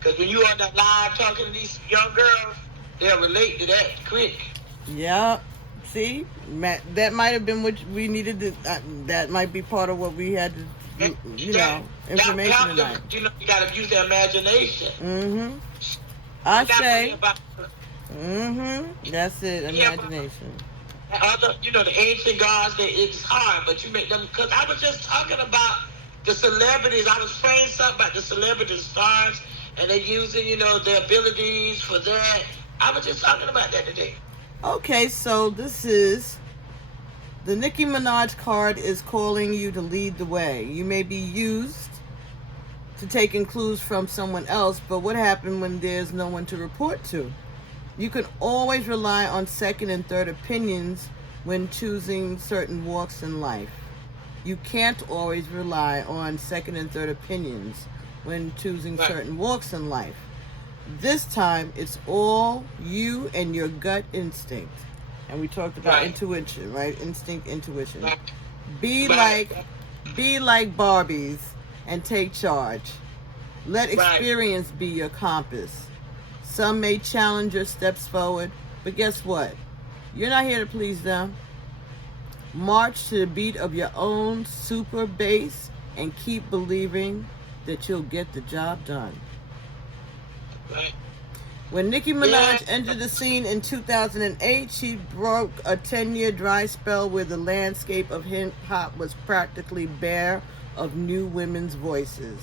Cause when you on that live talking to these young girls, they'll relate to that quick. Yep. See, Matt, that might have been what we needed to. That might be part of what we had to, information tonight. You gotta use their imagination. Mm-hmm. I say. Mm-hmm. That's it. Imagination. Other, the ancient gods, it's hard, but you make them. Because I was just talking about the celebrities. I was saying something about the celebrity stars, and they using, their abilities for that. I was just talking about that today. Okay, so this is the Nicki Minaj card is calling you to lead the way. You may be used to taking clues from someone else, but what happened when there's no one to report to? You can always rely on second and third opinions when choosing certain walks in life. You can't always rely on second and third opinions when choosing certain walks in life. This time, it's all you and your gut instinct. And we talked about intuition, right? Instinct, intuition. Be like Barbies and take charge. Let experience be your compass. Some may challenge your steps forward, but guess what? You're not here to please them. March to the beat of your own super bass and keep believing that you'll get the job done. When Nicki Minaj entered the scene in 2008, she broke a 10-year dry spell where the landscape of hip-hop was practically bare of new women's voices.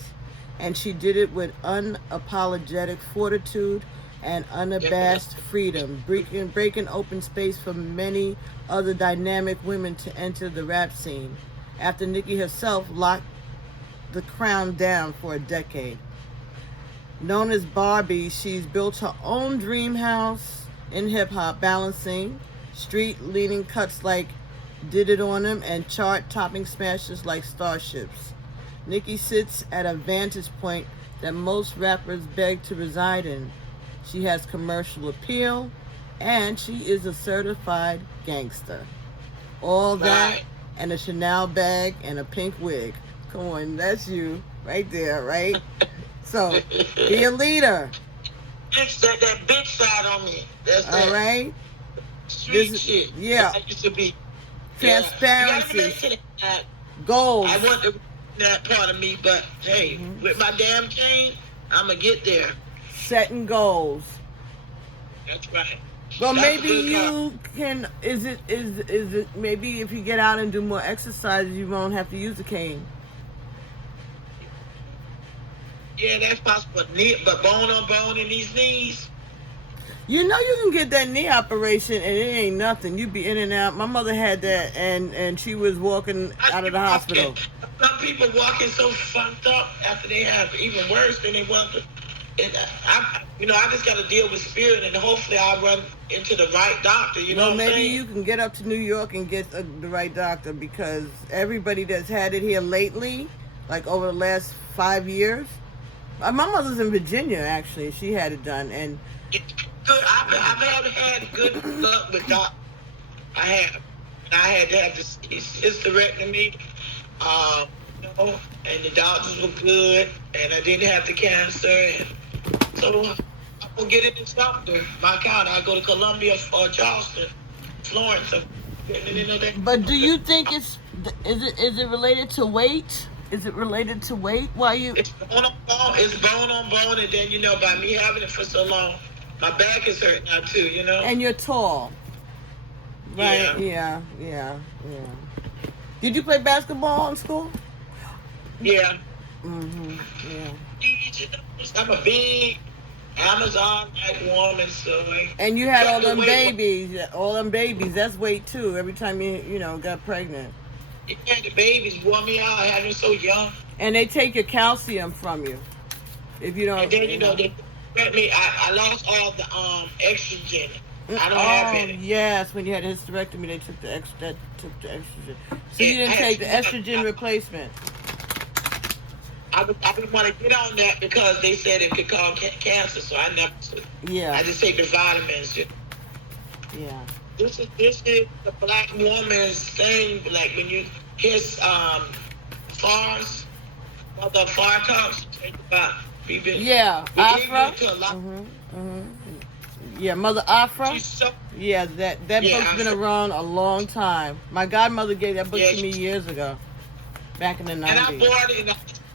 And she did it with unapologetic fortitude and unabashed freedom, breaking open space for many other dynamic women to enter the rap scene, after Nicki herself locked the crown down for a decade. Known as Barbie, she's built her own dream house in hip-hop, balancing street-leaning cuts like Did It On 'Em and chart-topping smashes like Starships. Nicki sits at a vantage point that most rappers beg to reside in. She has commercial appeal, and she is a certified gangster. All that and a Chanel bag and a pink wig. Come on, that's you right there, right? So, be a leader. That bitch side on me. That's all right. Street shit. Yeah. That used to be transparency. Goals. I want that part of me, but hey, with my damn chain, I'ma get there. Setting goals. That's right. Well, maybe you can. Is it? Maybe if you get out and do more exercises, you won't have to use a cane. Yeah, that's possible. But bone on bone in these knees. You know you can get that knee operation and it ain't nothing. You be in and out. My mother had that and she was walking out of the hospital. Some people walking so fucked up after they have even worse than they want. I just got to deal with spirit and hopefully I'll run into the right doctor. Well, maybe you can get up to New York and get the right doctor, because everybody that's had it here lately, like over the last 5 years. My mother's in Virginia, actually. She had it done, and it's good. I've had good luck with doctors. I have. I had to have this hysterectomy, and the doctors were good, and I didn't have the cancer, and so I'm gonna get it in doctor. My count, I go to Columbia or Charleston, Florence. But do you think is it related to weight? Is it related to weight? Why you? It's bone on bone. It's bone on bone, and then by me having it for so long, my back is hurting now too. And you're tall, right? Yeah. Did you play basketball in school? Yeah. Yeah. I'm a big Amazon-like woman, so. And you had all them babies. All them babies. That's weight too. Every time you got pregnant. Yeah, the babies wore me out. I had them so young. And they take your calcium from you if you don't. And then they got me. I lost all the estrogen. I don't have any. Yes, when you had hysterectomy, they took the estrogen. So you didn't take the estrogen replacement. I didn't want to get on that because they said it could cause cancer, so I never took. Yeah. I just take the vitamins. Yeah. This is the black woman's thing. Like when you hear Far's, Mother Far talks about people. Yeah, Be Afra. ignorant to a lot. Yeah, Mother Afra. She's so, Yeah, that Yeah, book's been Afra. around a long time. My godmother gave that book Yeah, to me years ago, back in the and I 90s. bought it, and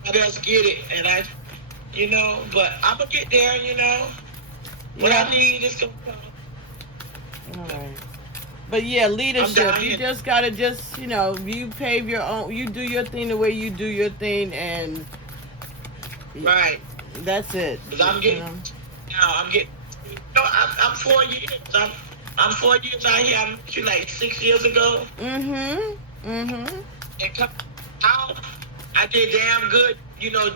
I just get it, and I, but I'm gonna get there, What I need is gonna come. All right. But yeah, leadership. dying. You just gotta you pave your own. You do your thing the way you do your thing, and Right. that's it. Because I'm getting, I'm 4 years. I'm 4 years out here. I met you like 6 years ago. And come out, I did damn good.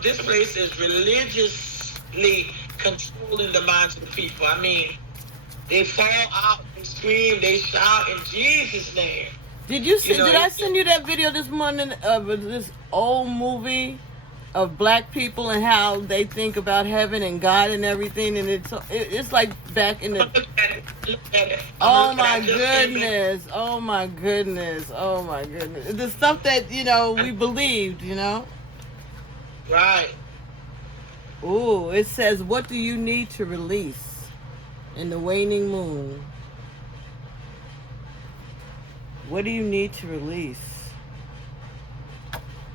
This place is religiously controlling the minds of the people. I mean, they fall out, they scream, they shout in Jesus' name. Did you see? Did I send you that video this morning of this old movie of black people and how they think about heaven and God and everything? And it's like back in the. Look at it. Oh my goodness! Oh my goodness! Oh my goodness! The stuff that we believed. Right. Ooh, it says, "What do you need to release in the waning moon? What do you need to release?"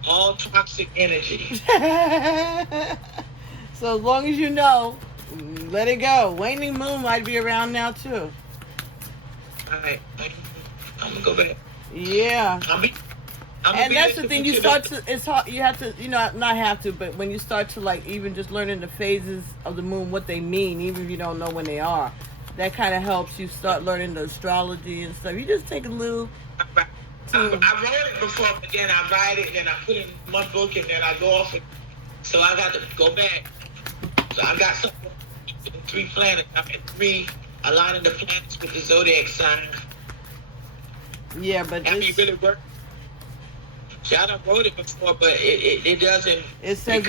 All toxic energy. So as long as you know, let it go. Waning moon might be around now too. All right. I'm gonna go back. Yeah. And that's the thing. It's hard. You have to, not have to, but when you start to even just learning the phases of the moon, what they mean, even if you don't know when they are, that kind of helps you start learning the astrology and stuff. You just take a little. I wrote it before, but then I write it, and then I put it in one book, and then I go off it. So I got to go back. So I got something, 3 planets. I'm at 3, aligning the planets with the zodiac sign. Yeah, but After you really work. See, I done wrote it before, but it doesn't. It says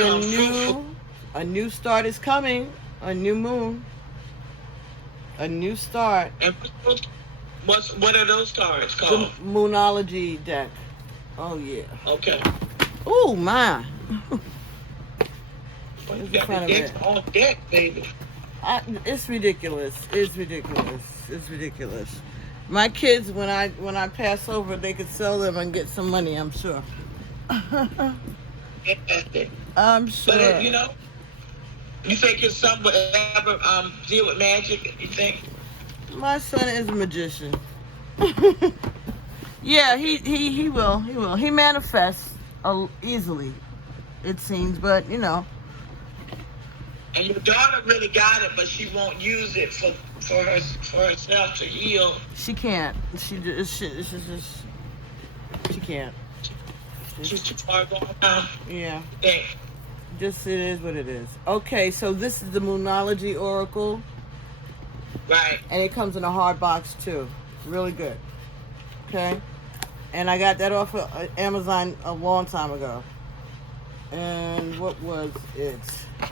a new start is coming. A new moon. A new start. And what are those cards called? The Moonology deck. Oh yeah. Okay. Oh my. You got the decks on deck, baby. It's ridiculous. It's ridiculous. It's ridiculous. My kids, when I pass over, they could sell them and get some money. I'm sure. I'm sure. But you think your son would ever deal with magic? You think? My son is a magician. Yeah, he will. He will. He manifests easily, it seems, but And your daughter really got it, but she won't use it for herself to heal. She can't. She can't. She's too far gone now. Yeah. Thanks. Just it is what it is. Okay, so this is the Moonology Oracle. Right. And it comes in a hard box too. Really good. Okay? And I got that off of Amazon a long time ago. And what was it?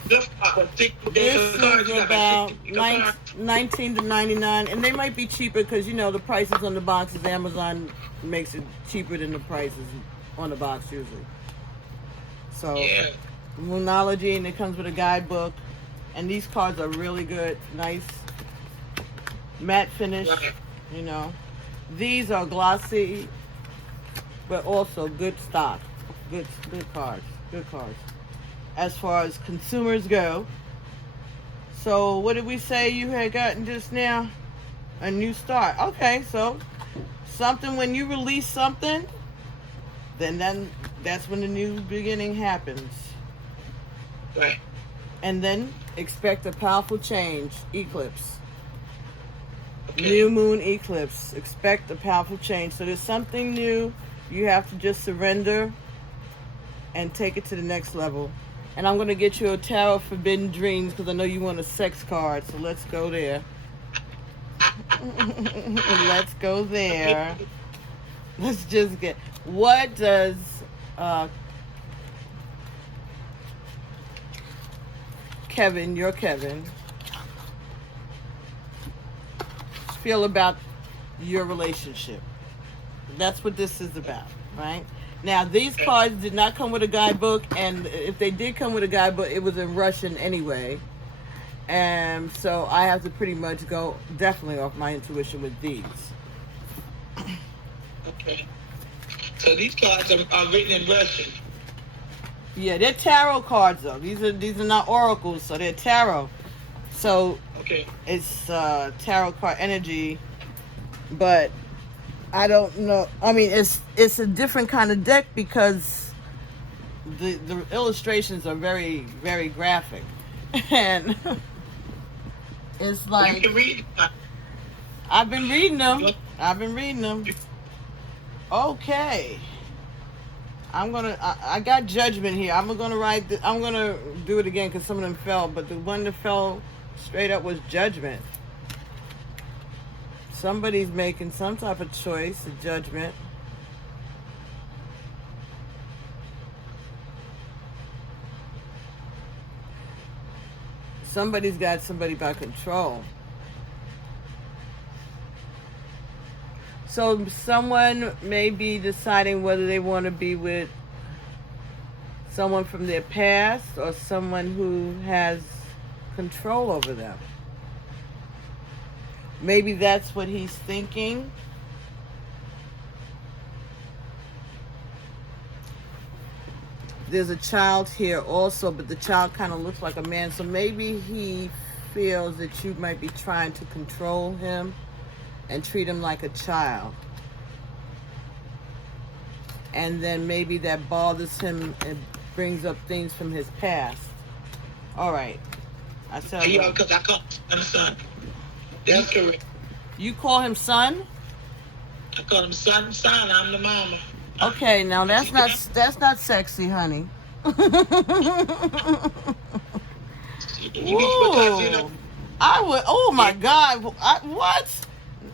This is about $19 to $99, and they might be cheaper because the prices on the boxes. Amazon makes it cheaper than the prices on the box usually. So, yeah. Moonology, and it comes with a guidebook, and these cards are really good, nice, matte finish. Right. These are glossy, but also good stock, good cards. Good cards. As far as consumers go. So what did we say you had gotten just now? A new start. Okay, so something, when you release something, then that's when the new beginning happens. Right. And then expect a powerful change. Eclipse. Okay. New moon eclipse. Expect a powerful change. So there's something new. You have to just surrender and take it to the next level. And I'm going to get you a Tarot of Forbidden Dreams because I know you want a sex card. So let's go there. Let's go there. Let's just get... What does... Kevin, you're Kevin, feel about your relationship? That's what this is about, right? Now, these cards did not come with a guidebook, and if they did come with a guidebook, it was in Russian anyway. And so I have to pretty much go definitely off my intuition with these. Okay. So these cards are written in Russian. Yeah, they're tarot cards though. These are not oracles, so they're tarot. So Okay. it's tarot card energy, but I don't know. I mean, it's a different kind of deck because the illustrations are very, very graphic, and it's You like can read. I've been reading them. Okay. I got Judgment here. I'm gonna do it again because some of them fell, but the one that fell straight up was Judgment. Somebody's making some type of choice, a judgment. Somebody's got somebody by control. So someone may be deciding whether they want to be with someone from their past or someone who has control over them. Maybe that's what he's thinking. There's a child here also, but the child kind of looks like a man. So maybe he feels that you might be trying to control him and treat him like a child. And then maybe that bothers him and brings up things from his past. All right. I said, Yeah, because I call him son. That's correct. You call him son? I call him son. I'm the mama. Okay, now that's not sexy, honey. Ooh. I would. Oh my God! What?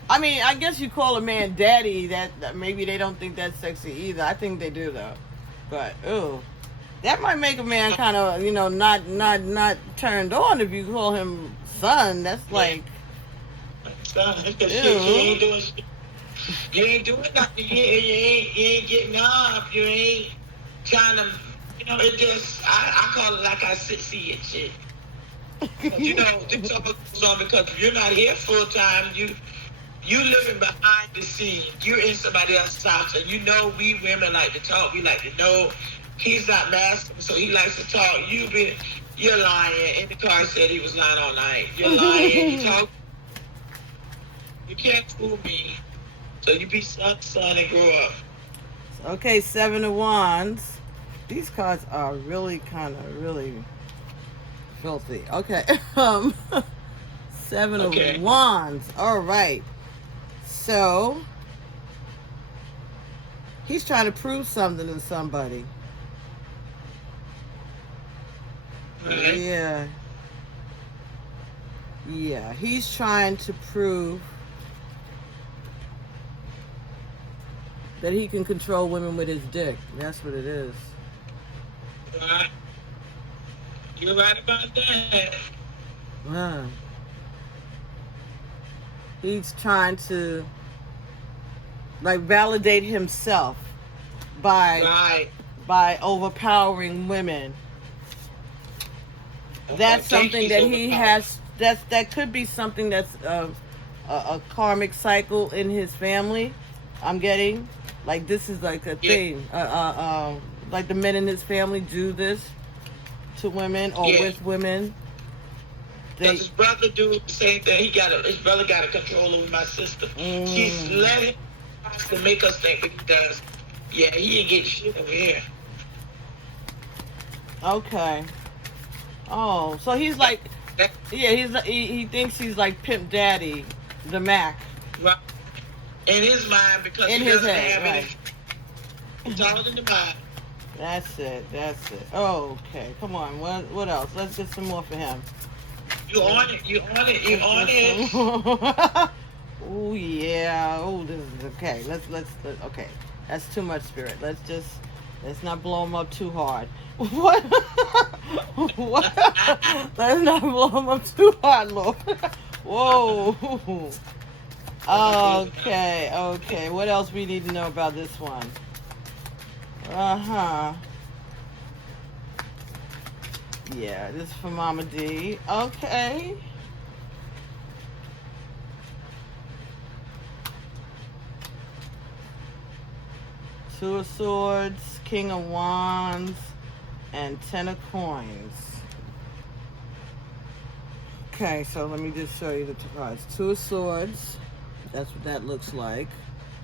I mean, I guess you call a man daddy. That maybe they don't think that's sexy either. I think they do though. But ooh, that might make a man kind of not turned on if you call him son. That's like. Son, because you ain't doing shit. You ain't doing nothing. You ain't getting up. You ain't trying to. It just. I call it like I see it. Shit. This all goes on because you're not here full time. You living behind the scenes. You're in somebody else's house, and we women like to talk. We like to know. He's not masculine, so he likes to talk. You're lying. In the car said he was lying all night. You're lying. You talk. You can't fool me. So you be son, and grow up. Okay, 7 of Wands. These cards are really really filthy. Okay. 7 of Wands. All right. So he's trying to prove something to somebody. Okay. Yeah. He's trying to prove that he can control women with his dick. That's what it is. Right. You're right about that. He's trying to validate himself by overpowering women. Okay. That's something that he has. That could be something that's a karmic cycle in his family. I'm getting this is like a thing. Like the men in his family do this to women or with women. Because his brother do the same thing. His brother got a control over my sister. She's let him to make us think he does. Yeah, he ain't getting shit over here. Okay. Oh, so he's like, he thinks he's like Pimp Daddy, the Mac. Right. In his mind, because in he his doesn't head, have right. It's all in the mind. That's it. Oh, okay. Come on. What else? Let's get some more for him. You on it. Oh yeah. Oh, this is okay. Let's okay. That's too much spirit. Let's not blow him up too hard. What? Let's not blow him up too hard, Lord. Whoa. Okay. What else we need to know about this one? Uh-huh. Yeah, this is for Mama D. Okay. Two of Swords, King of Wands, and Ten of Coins. Okay, so let me just show you the cards. Two of Swords. That's what that looks like.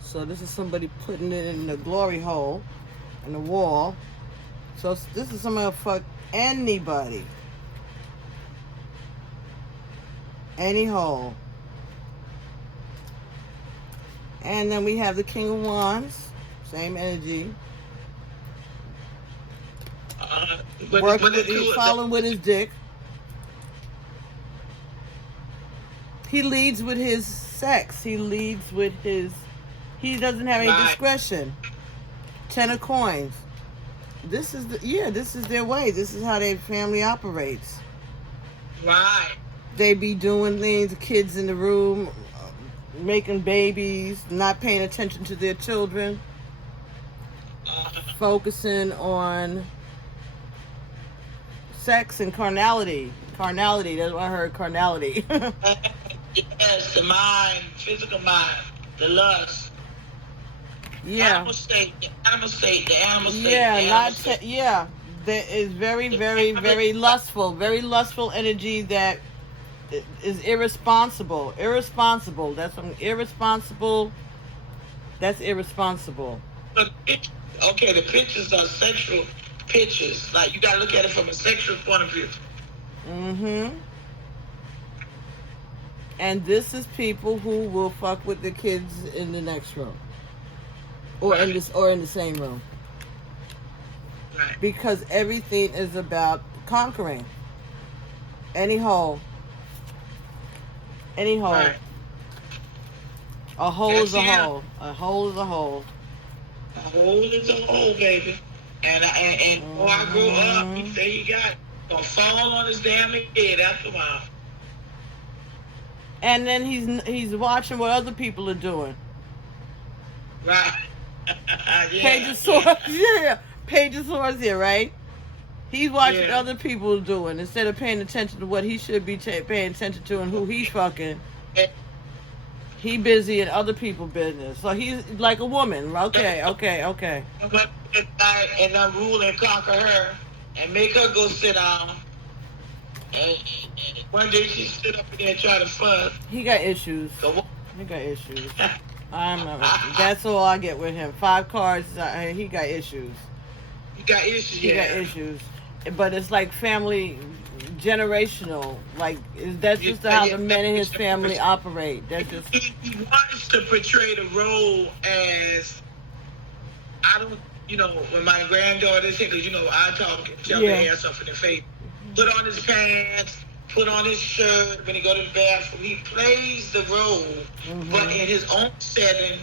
So this is somebody putting it in the glory hole in the wall. So this is somebody who fuck anybody. Any hole. And then we have the King of Wands. Same energy. He's following with his dick. He leads with his sex. He leads with his... He doesn't have any discretion. Ten of Coins. This is this is their way. This is how their family operates. Right. They be doing things, kids in the room, making babies, not paying attention to their children, focusing on sex and carnality. Carnality, that's what I heard, carnality. Yes, the mind, physical mind, the lust. Yeah. Animal state, the animal state. Yeah, that is very, very, very lustful energy that is irresponsible. Irresponsible. That's irresponsible. That's irresponsible. Okay, the pictures are sexual pictures. Like, you gotta look at it from a sexual point of view. Mm-hmm. And this is people who will fuck with the kids in the next room. Or in the same room. Right. Because everything is about conquering. Any hole. Any hole. Right. A hole is a hole. A hole is a hole. A hole is a hole, baby. And before I grew up, he said he got gonna fall on his damn head after a while. And then he's watching what other people are doing. Right. Yeah. Page of Swords, yeah. Page of Swords here, right? He's watching other people doing instead of paying attention to what he should be paying attention to and who he's fucking. He busy in other people's business. So he's like a woman. Okay. And then rule and conquer her and make her go sit down. And one day she stood up there and tried to fuss. He got issues. He got issues. That's all I get with him. 5 cards. He got issues. He got issues. He got issues. But it's like family, generational. Like that's just how the men in his family operate. That's just. He wants to portray the role as when my granddaughter's here, because I tell their ass up in the face. Put on his pants, put on his shirt when he go to the bathroom. He plays the role, but in his own setting,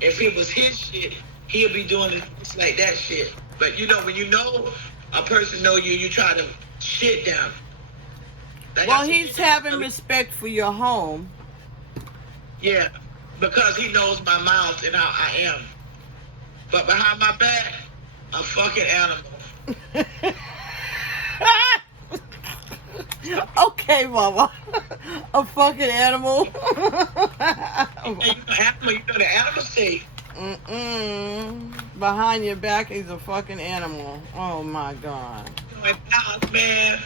if it was his shit, he'll be doing it just like that shit. But when you know a person know you, you try to shit down. Well, he's having respect for your home. Yeah, because he knows my mouth and how I am. But behind my back, a fucking animal. Okay, Mama. A fucking animal. The animal state. Behind your back, he's a fucking animal. Oh my God. Man,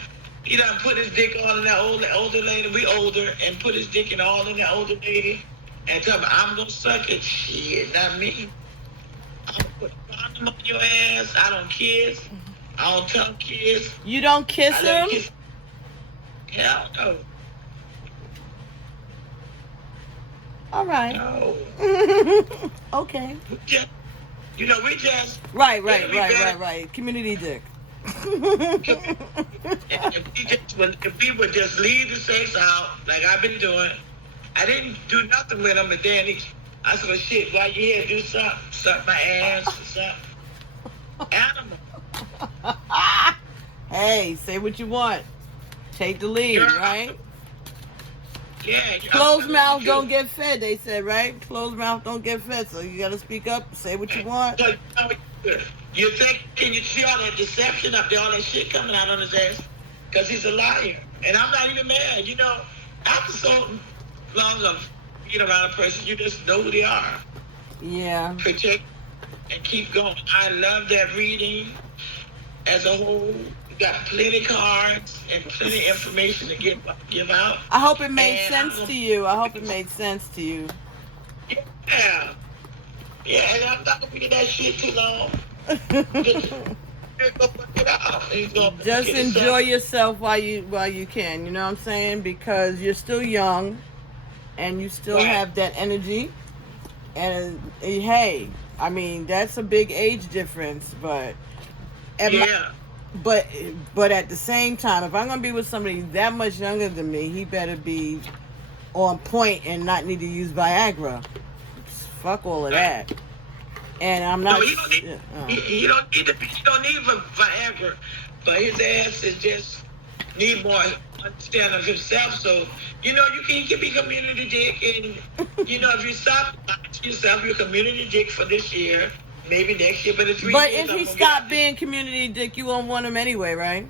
he done put his dick all in that older lady. We older, and put his dick in all in that older lady, and tell me I'm gonna suck it. Shit, not me. I'm gonna put a condom on your ass. I don't kiss. I don't tell kids. You don't kiss him? Hell no. All right. No. Okay. We just. Right. Community dick. If we would just leave the sex out, like I've been doing, I didn't do nothing with him, and then I said, well, shit, while you here, do something. Suck my ass or something. Animal. Hey, say what you want. Take the lead, right? Yeah. Closed mouth don't get fed, they said, right? Closed mouth don't get fed, so you gotta speak up, say what you want. You think, can you see all that deception up there, all that shit coming out on his ass? Because he's a liar. And I'm not even mad. You know, after so long of being around a person, you just know who they are. Yeah. Protect and keep going. I love that reading as a whole. You got plenty cards and plenty of information to give out. I hope it made And sense to you. I hope it made sense to you. Yeah. Yeah, and I'm not going to be in that shit too long. Just enjoy yourself while you can, you know what I'm saying? Because you're still young and you still Right. have that energy. And hey, I mean, that's a big age difference, but Yeah. but at the same time, if I'm gonna be with somebody that much younger than me, he better be on point and not need to use Viagra. Fuck all of that. And I'm not. No, he don't need. He don't need the. He don't need Viagra, but his ass is just need more understanding of himself. So you know, he can be community dick, and you know, if you stop yourself, you're community dick for this year, maybe next year, but it's 3 But years. if he stopped being community dick, you won't want him anyway, right?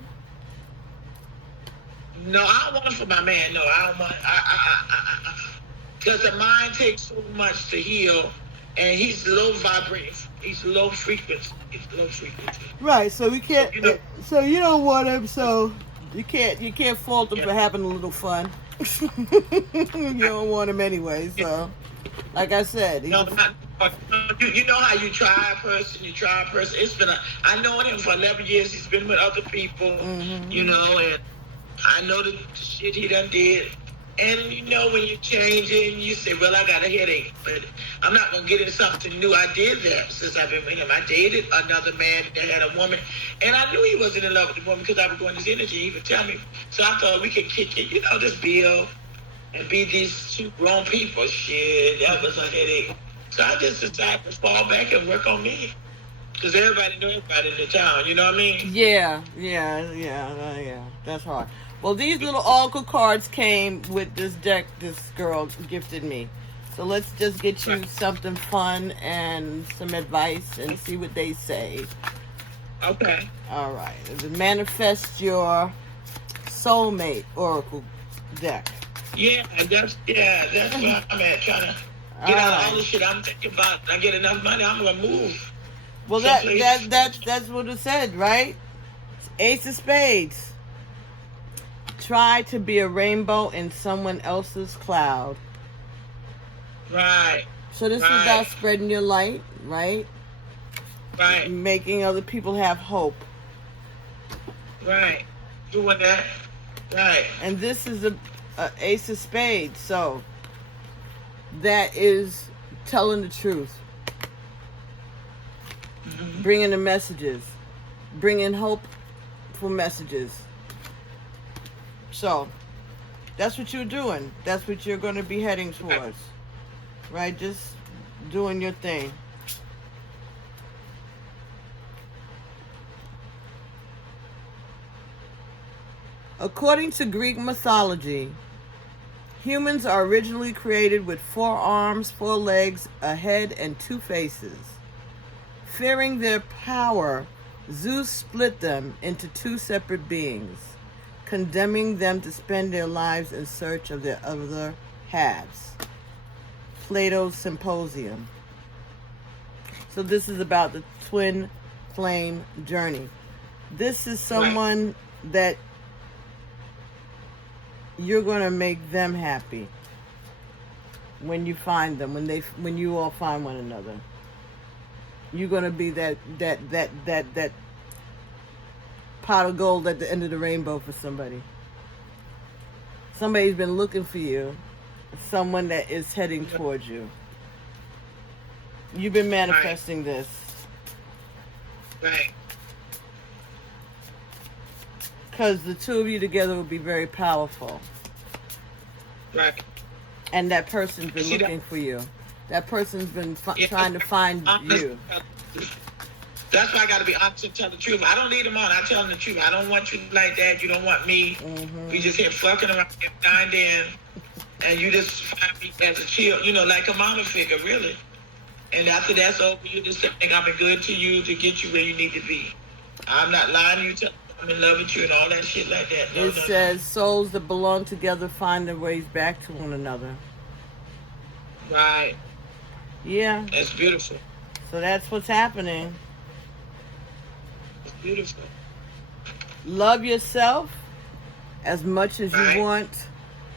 No, I don't want him for my man. No, I don't want. Because the mind takes so much to heal, and he's low vibrating. He's low frequency. Right. So we can't. You know- So you don't want him. So you can't fault him for having a little fun. You don't want him anyway. So, like I said, No, you know how you try a person. It's been I know him for 11 years. He's been with other people. Mhm. You know, and I know the shit he done did. And you know, when you change it and you say, well, I got a headache, but I'm not going to get into something new. I did that since I've been with him. I dated another man that had a woman, and I knew he wasn't in love with the woman because I was going his energy. He would tell me. So I thought we could kick it, you know, just build and be these two grown people. Shit, that was a headache. So I just decided to fall back and work on me. Because everybody knew everybody in the town, you know what I mean? Yeah. That's hard. Well, these little oracle cards came with this deck this girl gifted me. So let's just get you something fun and some advice and see what they say. Okay. All right. Manifest your soulmate oracle deck. Yeah, that's where I'm at, trying to get out of all the shit I'm thinking about. I get enough money, I'm gonna move. Well, that's what it said, right? Ace of Spades. Try to be a rainbow in someone else's cloud. Right. So this is about spreading your light, right? Right. Making other people have hope. Right. Doing that. Right. And this is a Ace of Spades, so that is telling the truth. Mm-hmm. Bringing the messages. Bringing hopeful messages. So, that's what you're doing. That's what you're going to be heading towards. Right? Just doing your thing. According to Greek mythology, humans are originally created with 4 arms, 4 legs, a head, and 2 faces. Fearing their power, Zeus split them into 2 separate beings, condemning them to spend their lives in search of their other halves. Plato's Symposium. So this is about the twin flame journey. This is someone that you're going to make them happy when you find them, when you all find one another. You're going to be that pot of gold at the end of the rainbow for somebody. Somebody's been looking for you. Someone that is heading towards you. You've been manifesting this. Right. Because the two of you together will be very powerful. Right. And that person's been looking for you. That person's been trying to find you. That's why I got to be honest and tell the truth. I don't lead them on. I tell them the truth. I don't want you like that. You don't want me. Mm-hmm. We just here fucking around, dying in, and you just find me as a chill, you know, like a mama figure, really. And after that's over, you just think I've been good to you to get you where you need to be. I'm not lying to you, telling you I'm in love with you and all that shit like that. No, It says souls that belong together find their ways back to one another. Right. Yeah. That's beautiful. So that's what's happening. It's beautiful. Love yourself as much as Right. you want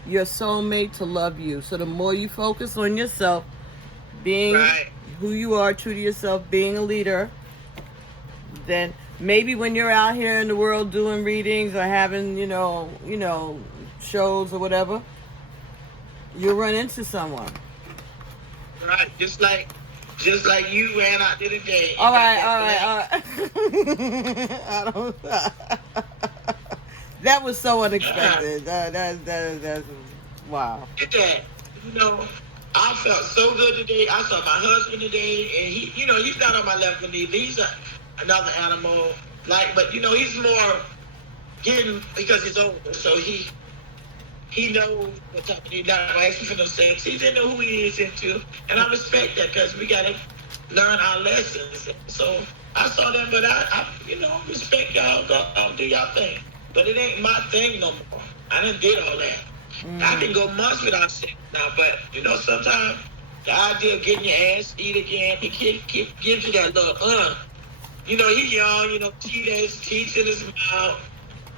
your soulmate to love you. So the more you focus on yourself, being Right. who you are, true to yourself, being a leader, then maybe when you're out here in the world doing readings or having, you know, shows or whatever, you'll run into someone. Right. Just like you ran out there today. All right. I don't. That was so unexpected. That's wow. That, you know, I felt so good today. I saw my husband today, and he, you know, he's not on my level either. He's another animal, like, but you know, he's more getting because he's older, so he knows what's happening. He's not asking for no sex. He's into who he is into, and I respect that because we gotta learn our lessons. So I saw that, but I you know, respect y'all. Go do y'all thing, but it ain't my thing no more. I done did all that. I can go months without sex now, but you know, sometimes the idea of getting your ass eat again, it gives you that little You know, he young, you know, his teeth in his mouth.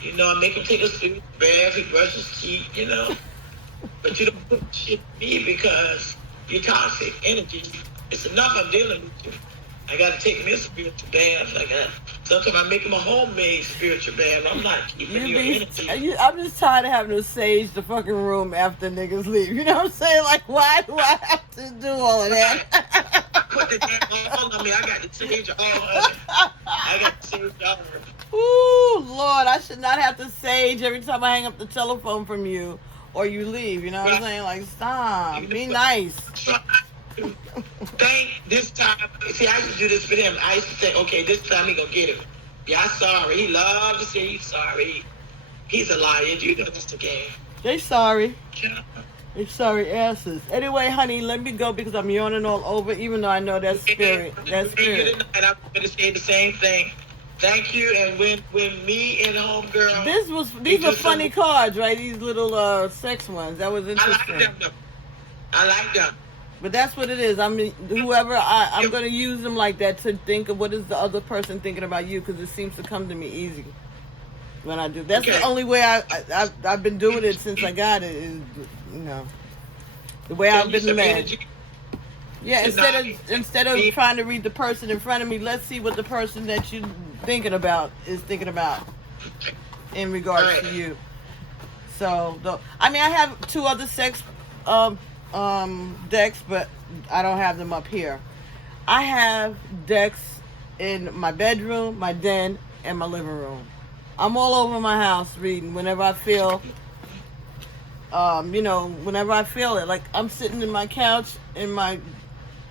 You know, I make him take a sleep bath, he brushes his teeth, you know. But you don't put shit in me because you're toxic energy. It's enough I'm dealing with you. I gotta take me a spiritual bath. Sometimes I make him a homemade spiritual bath. I'm not keeping your energy. I'm just tired of having to sage the fucking room after niggas leave. You know what I'm saying? Like, why do I have to do all of that? Put the damn all on me. I got to sage all of it. I got to sage all of it. Ooh, Lord, I should not have to sage every time I hang up the telephone from you or you leave. You know what I'm saying? Like, stop. Be nice. Think this time. See, I used to do this for him. I used to think, okay, this time he gonna get him. Yeah, sorry. He loves to say he's sorry. He's a liar. You know that's the game. They sorry. Yeah. They sorry asses. Anyway, honey, let me go because I'm yawning all over, even though I know that's spirit. That's spirit. And I'm going to say the same thing. Thank you. And when me and homegirl... These were funny cards, right? These little sex ones. That was interesting. I like them. But that's what it is. I'm going to use them like that to think of what is the other person thinking about you, because it seems to come to me easy when I do. That's the only way I've been doing it since I got it. Is, you know, the way I've been led. Yeah, instead of trying to read the person in front of me, let's see what the person that you're thinking about is thinking about in regards to you. So, I have 2 other sex decks, but I don't have them up here. I have decks in my bedroom, my den, and my living room. I'm all over my house reading whenever I feel, whenever I feel it. Like, I'm sitting in my couch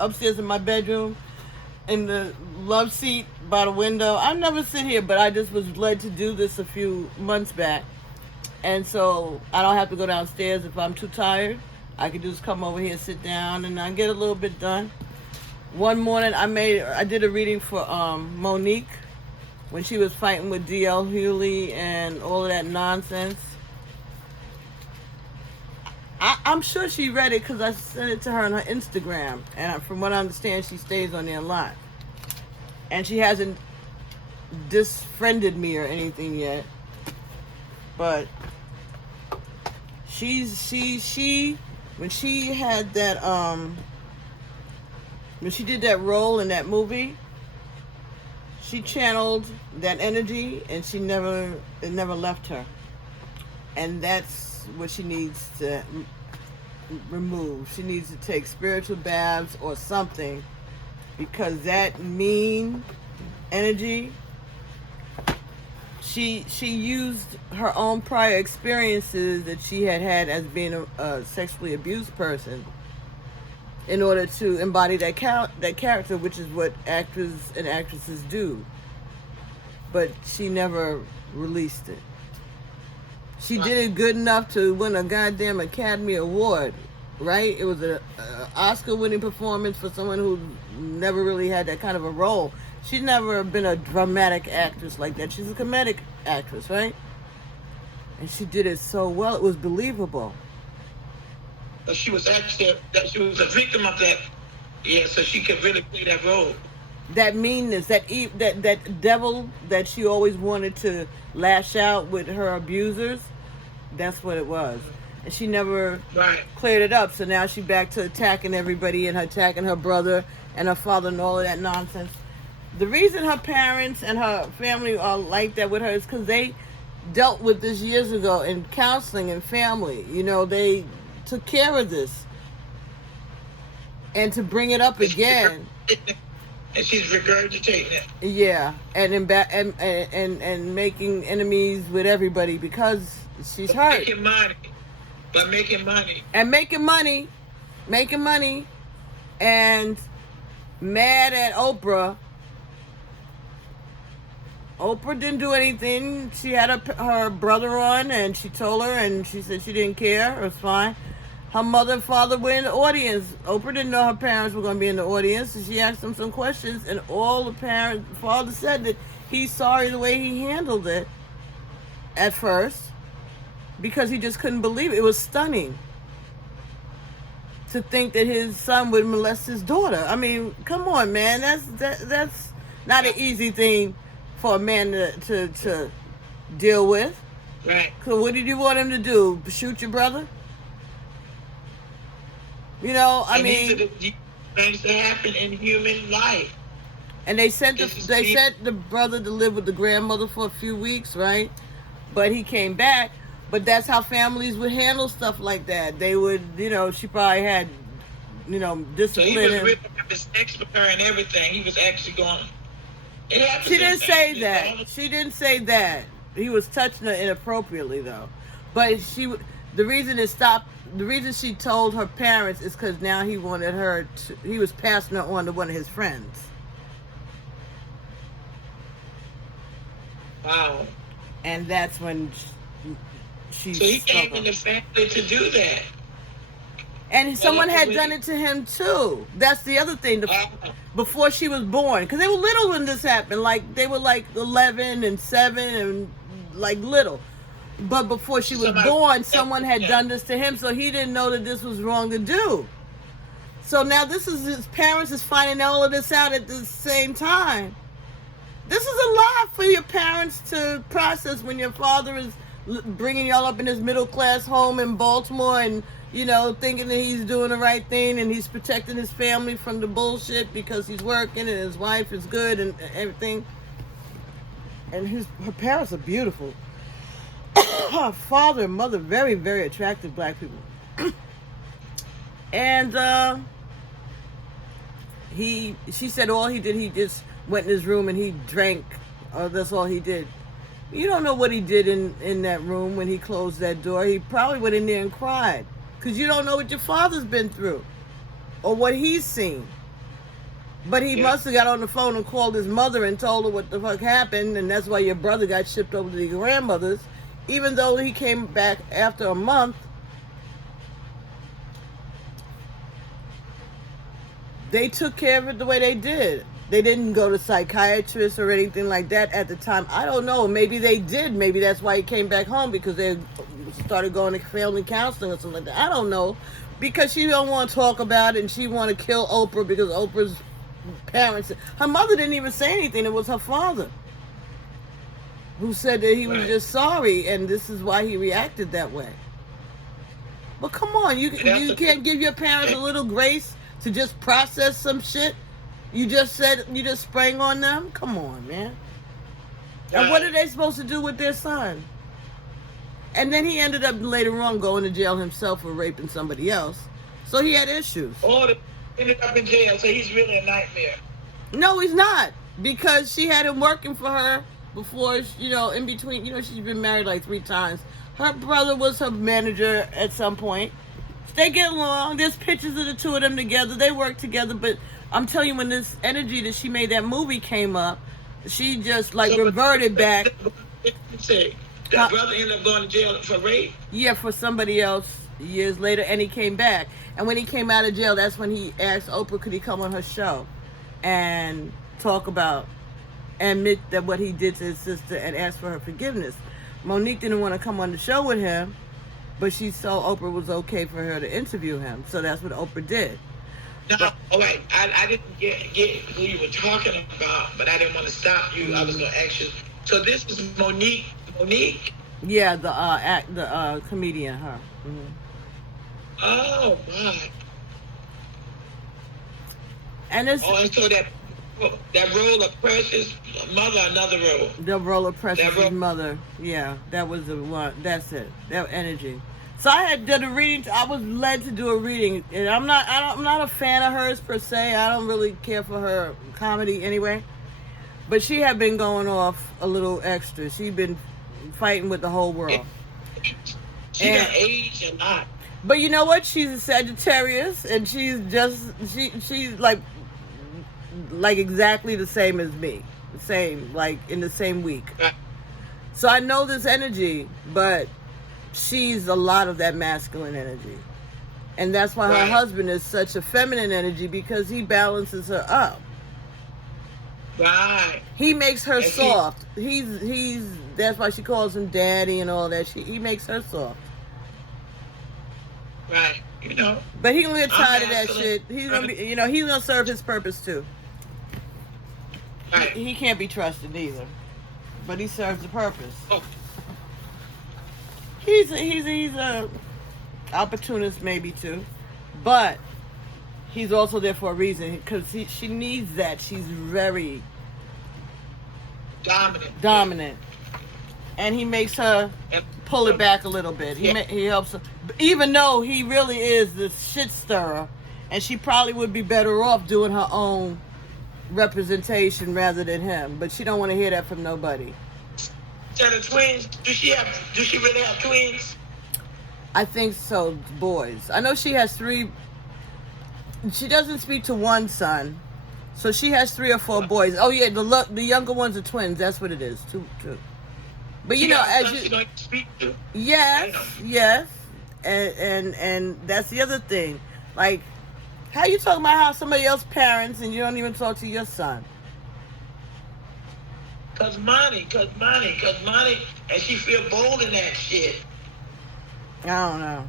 upstairs in my bedroom, in the love seat by the window. I never sit here, but I just was led to do this a few months back. And so I don't have to go downstairs if I'm too tired. I could just come over here, sit down, and I get a little bit done. One morning, I did a reading for Monique when she was fighting with D.L. Hewley and all of that nonsense. I'm sure she read it because I sent it to her on her Instagram, and from what I understand, she stays on there a lot. And she hasn't disfriended me or anything yet, but she when she had that when she did that role in that movie, she channeled that energy, and it never left her. And that's what she needs to remove. She needs to take spiritual baths or something, because that mean energy, she used her own prior experiences that she had as being a sexually abused person in order to embody that character, which is what actors and actresses do. But she never released it. She did it good enough to win a goddamn Academy Award right? It was a Oscar-winning performance for someone who never really had that kind of a role. She's never been a dramatic actress like that. She's a comedic actress, right? And she did it so well; it was believable. But she was actually she was a victim of that. Yeah, so she could really play that role. That meanness, that devil that she always wanted to lash out with her abusers. That's what it was. And she never cleared it up. So now she's back to attacking everybody and attacking her brother and her father and all of that nonsense. The reason her parents and her family are like that with her is because they dealt with this years ago in counseling and family. You know, they took care of this. And to bring it up again. And she's regurgitating it. Yeah, and making enemies with everybody because she's hurt. Making money. But making money. And making money, and mad at Oprah. Oprah didn't do anything. She had her brother on, and she told her, and she said she didn't care. It was fine. Her mother and father were in the audience. Oprah didn't know her parents were going to be in the audience, and she asked them some questions, and all the father said that he's sorry the way he handled it at first, because he just couldn't believe it. It was stunning to think that his son would molest his daughter. I mean, come on, man. That's not an easy thing for a man to deal with. Right. So what did you want him to do? Shoot your brother? You know, I mean, these are the things that happen in human life. And they sent the brother to live with the grandmother for a few weeks, right? But he came back. But that's how families would handle stuff like that. They would, you know, she probably had, you know, discipline. So he was ripping up his sex with her and everything. He was actually going. She didn't say that. She didn't say that. He was touching her inappropriately, though. But the reason she told her parents is because now he wanted her to, he was passing her on to one of his friends. Wow. And that's when she so he came in the family to do that. And someone had done it to him too. That's the other thing. Before she was born, because they were little when this happened. Like they were like 11 and 7 and like little. But before she was born, someone had done this to him, so he didn't know that this was wrong to do. So now his parents is finding all of this out at the same time. This is a lot for your parents to process when your father is bringing y'all up in his middle class home in Baltimore and, you know, thinking that he's doing the right thing and he's protecting his family from the bullshit because he's working and his wife is good and everything. And her parents are beautiful. Her father and mother, very, very attractive black people. And she said all he did, he just went in his room and he drank. That's all he did. You don't know what he did in that room when he closed that door. He probably went in there and cried. Because you don't know what your father's been through. Or what he's seen. But he must have got on the phone and called his mother and told her what the fuck happened. And that's why your brother got shipped over to the grandmother's. Even though he came back after a month. They took care of it the way they did. They didn't go to psychiatrists or anything like that at the time. I don't know. Maybe they did. Maybe that's why he came back home, because they started going to family counseling or something like that. I don't know. Because she don't want to talk about it and she want to kill Oprah because Oprah's parents. Her mother didn't even say anything. It was her father who said that he was just sorry, and this is why he reacted that way. But come on, you can't give your parents a little grace to just process some shit? You just sprang on them? Come on, man. And what are they supposed to do with their son? And then he ended up later on going to jail himself for raping somebody else. So he had issues. He ended up in jail, so he's really a nightmare. No, he's not. Because she had him working for her before, you know, in between. You know, she's been married like 3 times. Her brother was her manager at some point. They get along. There's pictures of the two of them together. They work together. But I'm telling you, when this energy that she made that movie came up, she just like reverted back. That brother ended up going to jail for rape? Yeah, for somebody else. years later, and he came back. And when he came out of jail, that's when he asked Oprah, could he come on her show and talk about, admit that what he did to his sister and ask for her forgiveness. Monique didn't want to come on the show with him, but she saw Oprah was okay for her to interview him, so that's what Oprah did. No, all right. I didn't get who you were talking about, but I didn't want to stop you. I was going to ask you. So this is Monique. Monique? Yeah, the comedian, her. Mm-hmm. Oh, my. And it's and so that role of Precious mother, another role. The role of Precious' mother. Yeah, that was the one. That's it. That energy. So I had done a reading. I was led to do a reading, and I'm not a fan of hers per se. I don't really care for her comedy anyway. But she had been going off a little extra. She'd been fighting with the whole world. She got aged a lot. But you know what? She's a Sagittarius, and she's like exactly the same as me. Same, like in the same week. Right. So I know this energy, but she's a lot of that masculine energy. And that's why her husband is such a feminine energy, because he balances her up. Right. He makes her soft. He's that's why she calls him daddy and all that. He makes her soft. Right. You know. But he gonna get tired of that shit. He's gonna be, he's gonna serve his purpose too. Right. He can't be trusted either. But he serves the purpose. Oh. He's a opportunist maybe too, but he's also there for a reason, because she needs that. She's very dominant, and he makes her pull it back a little bit. He helps her, even though he really is the shit stirrer, and she probably would be better off doing her own representation rather than him. But she don't want to hear that from nobody. So the twins, do she really have twins? I think so, boys. I know she has 3. She doesn't speak to one son, so she has 3 or 4 boys. Oh yeah, the younger ones are twins. That's what it is. Two. But She don't speak to? Yes, and that's the other thing. Like, how you talking about how somebody else parents and you don't even talk to your son? Cause money, and she feel bold in that shit. I don't know,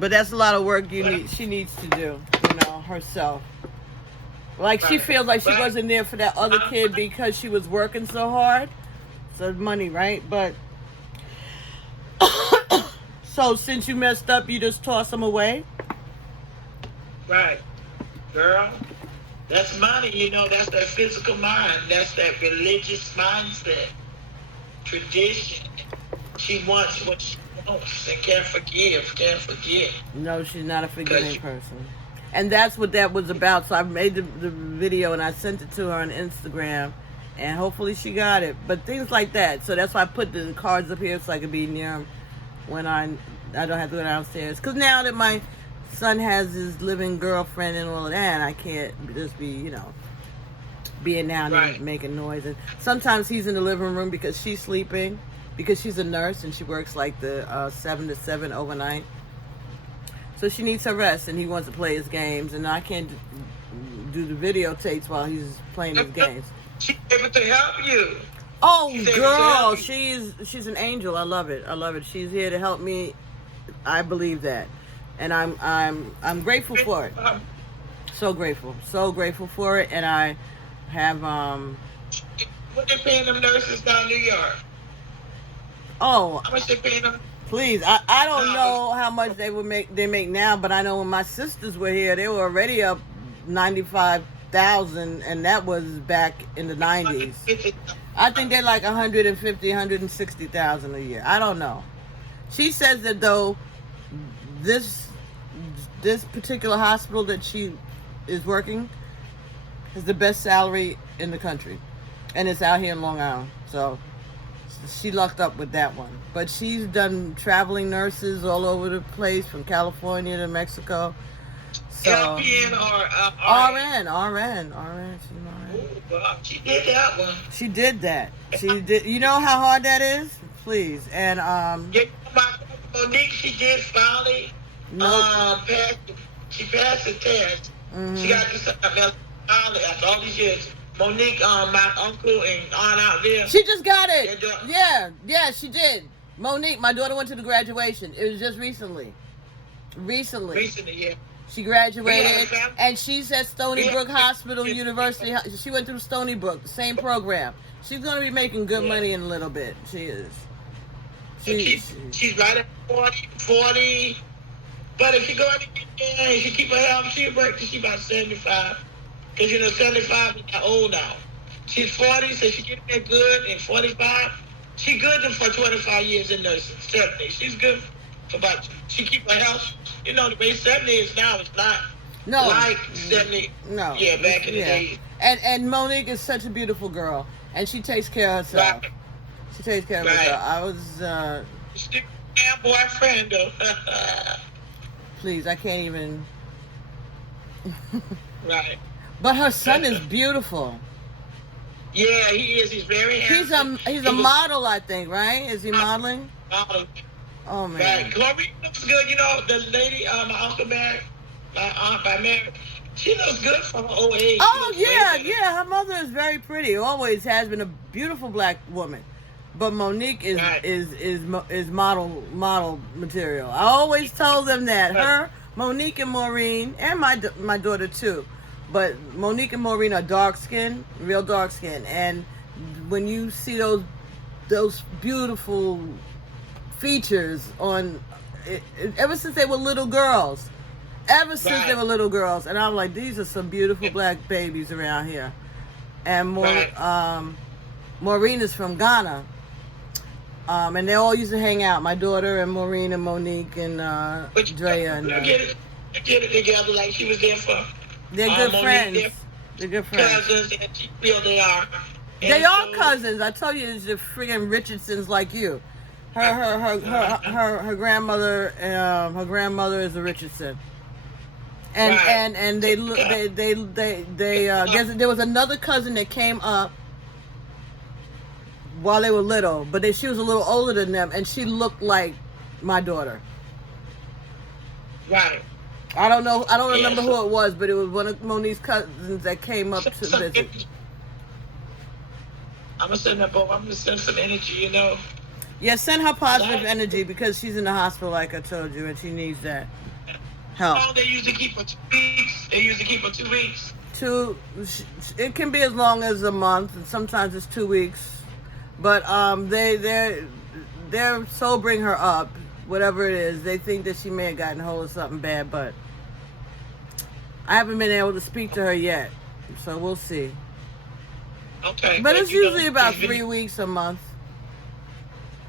but that's a lot of work she needs to do, herself. Like, she feels like she wasn't there for that other kid because she was working so hard. So money, right? But so since you messed up, you just toss them away? Right, girl. That's money, that's that physical mind. That's that religious mindset. Tradition. She wants what she wants and can't forget. No, she's not a forgiving person. And that's what that was about. So I made the video and I sent it to her on Instagram, and hopefully she got it. But things like that. So that's why I put the cards up here, so I could be near them when I don't have to go downstairs. Because now that my son has his living girlfriend and all of that, I can't just be, being down there making noise. And sometimes he's in the living room because she's sleeping, because she's a nurse and she works like the 7 to 7 overnight. So she needs her rest, and he wants to play his games, and I can't do the videotapes while he's playing his games. She's able to help you. Oh, girl, she's an angel. I love it. She's here to help me. I believe that. And I'm grateful for it. So grateful for it. And I have what they paying them nurses down in New York? Oh, how much they paying them? Please, I don't know how much they make now, but I know when my sisters were here, they were already up $95,000, and that was back in the 90s. I think they're like $150,000, $160,000 a year. I don't know. She says that though, this particular hospital that she is working is the best salary in the country, and it's out here in Long Island. So she lucked up with that one. But she's done traveling nurses all over the place, from California to Mexico. So LPN or RN. She did that one. She did that. She did. You know how hard that is? Please. And Yeah, my Monique, she did finally pass. She passed the test. Mm-hmm. She got to do something else finally after all these years. Monique, my uncle and aunt out there. She just got it. Yeah, she did. Monique, my daughter went to the graduation. It was just recently. Recently, yeah. She graduated, and she's at Stony Brook Hospital University. She went through Stony Brook, the same program. She's going to be making good money in a little bit. She is. She's right at 40. But if she go out and she keep her health, she'll work till she about 75. Because, 75 is not old now. She's 40, so she getting there good. And 45, she good for 25 years in nursing. 70, she's good for about, she keep her health. The way 70 is now, it's not like 70. No. Yeah, back in the day. And Monique is such a beautiful girl. And she takes care of herself. Right. She takes care of herself. I was... Still a boyfriend, though. Please, I can't even... Right. But her son is beautiful. Yeah, he is. He's very handsome. He's a model, I think, right? Is he modeling? Model. Oh, man. Right. Chloe looks good. The lady, my uncle married, my aunt by married, she looks good for her old age. Oh, yeah. Her mother is very pretty. Always has been a beautiful black woman. But Monique is model material. I always told them that. Her, Monique and Maureen, and my daughter too. But Monique and Maureen are dark skinned, real dark skinned. And when you see those beautiful features on, ever since they were little girls. And I'm like, these are some beautiful black babies around here. And Maureen is from Ghana. And they all used to hang out. My daughter and Maureen and Monique and Drea. And get it together like she was there for. They're good friends. They're good friends. Cousins, and she feel they are. They are cousins. I told you, it's the friggin' Richardsons like you. Her grandmother. Her grandmother is a Richardson. And there was another cousin that came up while they were little, but she was a little older than them, and she looked like my daughter. Right. I don't know. I don't remember who it was, but it was one of Monique's cousins that came up to visit. I'm gonna send her both. I'm gonna send some energy, Yeah, send her positive energy because she's in the hospital, like I told you, and she needs that help. Oh, they usually keep her 2 weeks. It can be as long as a month, and sometimes it's 2 weeks. But they're sobering her up, whatever it is. They think that she may have gotten hold of something bad, but I haven't been able to speak to her yet, so we'll see. Okay. But it's usually about 3 weeks a month.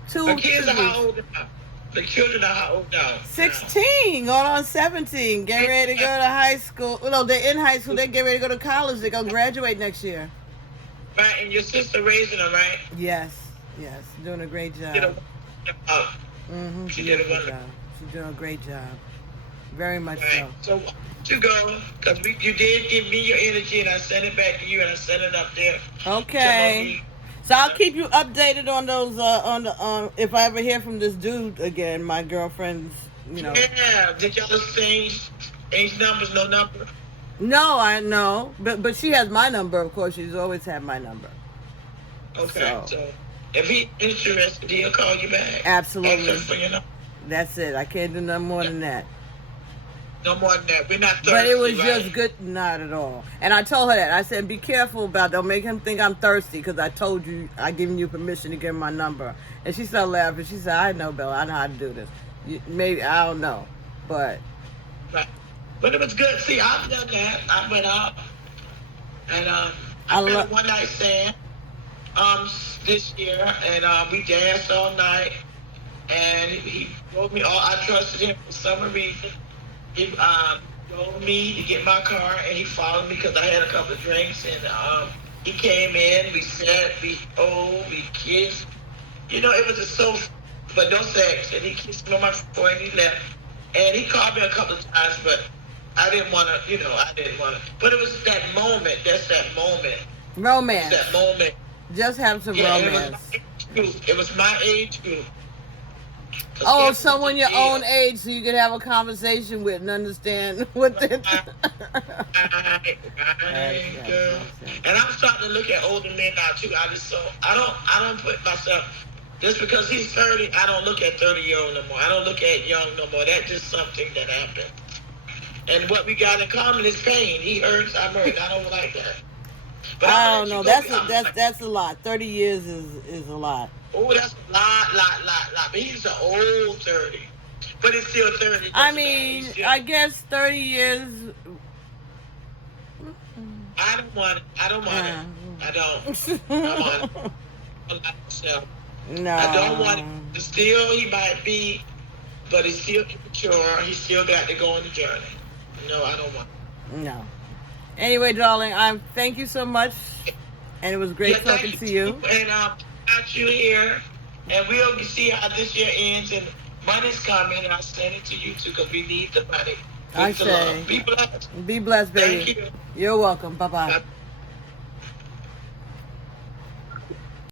The kids are how old now? The children are how old now? 16, going on 17, getting ready to go to high school. Well, no, they're in high school. They're getting ready to go to college. They're going to graduate next year. Right, and your sister raising them, right? Yes, doing a great job. She did a wonderful job. She's doing a great job. Very much so. So, you go, because you did give me your energy, and I sent it back to you, and I sent it up there. Okay. So I'll keep you updated on those, if I ever hear from this dude again, my girlfriend's, Yeah, did y'all exchange numbers, no number? No, I know. But she has my number, of course. She's always had my number. Okay, so if he's interested, he'll call you back. Absolutely. That's it. I can't do no more than that. No more than that. We're not thirsty, but it was just good. Not at all. And I told her that. I said, be careful about that. Don't make him think I'm thirsty because I told you, I given you permission to give him my number. And she started laughing. She said, I know, Bella. I know how to do this. Maybe, I don't know. But. Right. But it was good. See, I've done that. I went up. And I went one night stand this year. And we danced all night. And he told me, I trusted him for some reason. He drove me to get my car, and he followed me because I had a couple of drinks, and he came in, we sat, we kissed. It was just so, but no sex, and he kissed me on my forehead, and he left. And he called me a couple of times, but I didn't want to, but it was that moment, that's that moment. Romance. That moment. Just have some romance. It was my age group. 'Cause Oh, Kevin someone was your in jail. own age, so you could have a conversation with and understand what they. Right, girl. And I'm starting to look at older men now too. I don't put myself just because he's 30. I don't look at 30-year-old no more. I don't look at young no more. That's just something that happened. And what we got in common is pain. He hurts, I'm hurt. I don't like that. But I I'm don't know. gonna let you go. That's a lot. 30 years is a lot. Oh, that's a lot. But he's an old 30. But it's still 30. I mean, I guess 30 years. I don't want it. I don't. I want myself. No. I don't want it. Still, he might be, but he's still immature. He still got to go on the journey. No, I don't want it. No. Anyway, darling, thank you so much, and it was great talking to you. And got you here, and we'll see how this year ends. And money's coming, and I'll send it to you too, because we need the money. I say, be blessed. Be blessed, baby. Thank you. You're welcome. Bye-bye. Bye.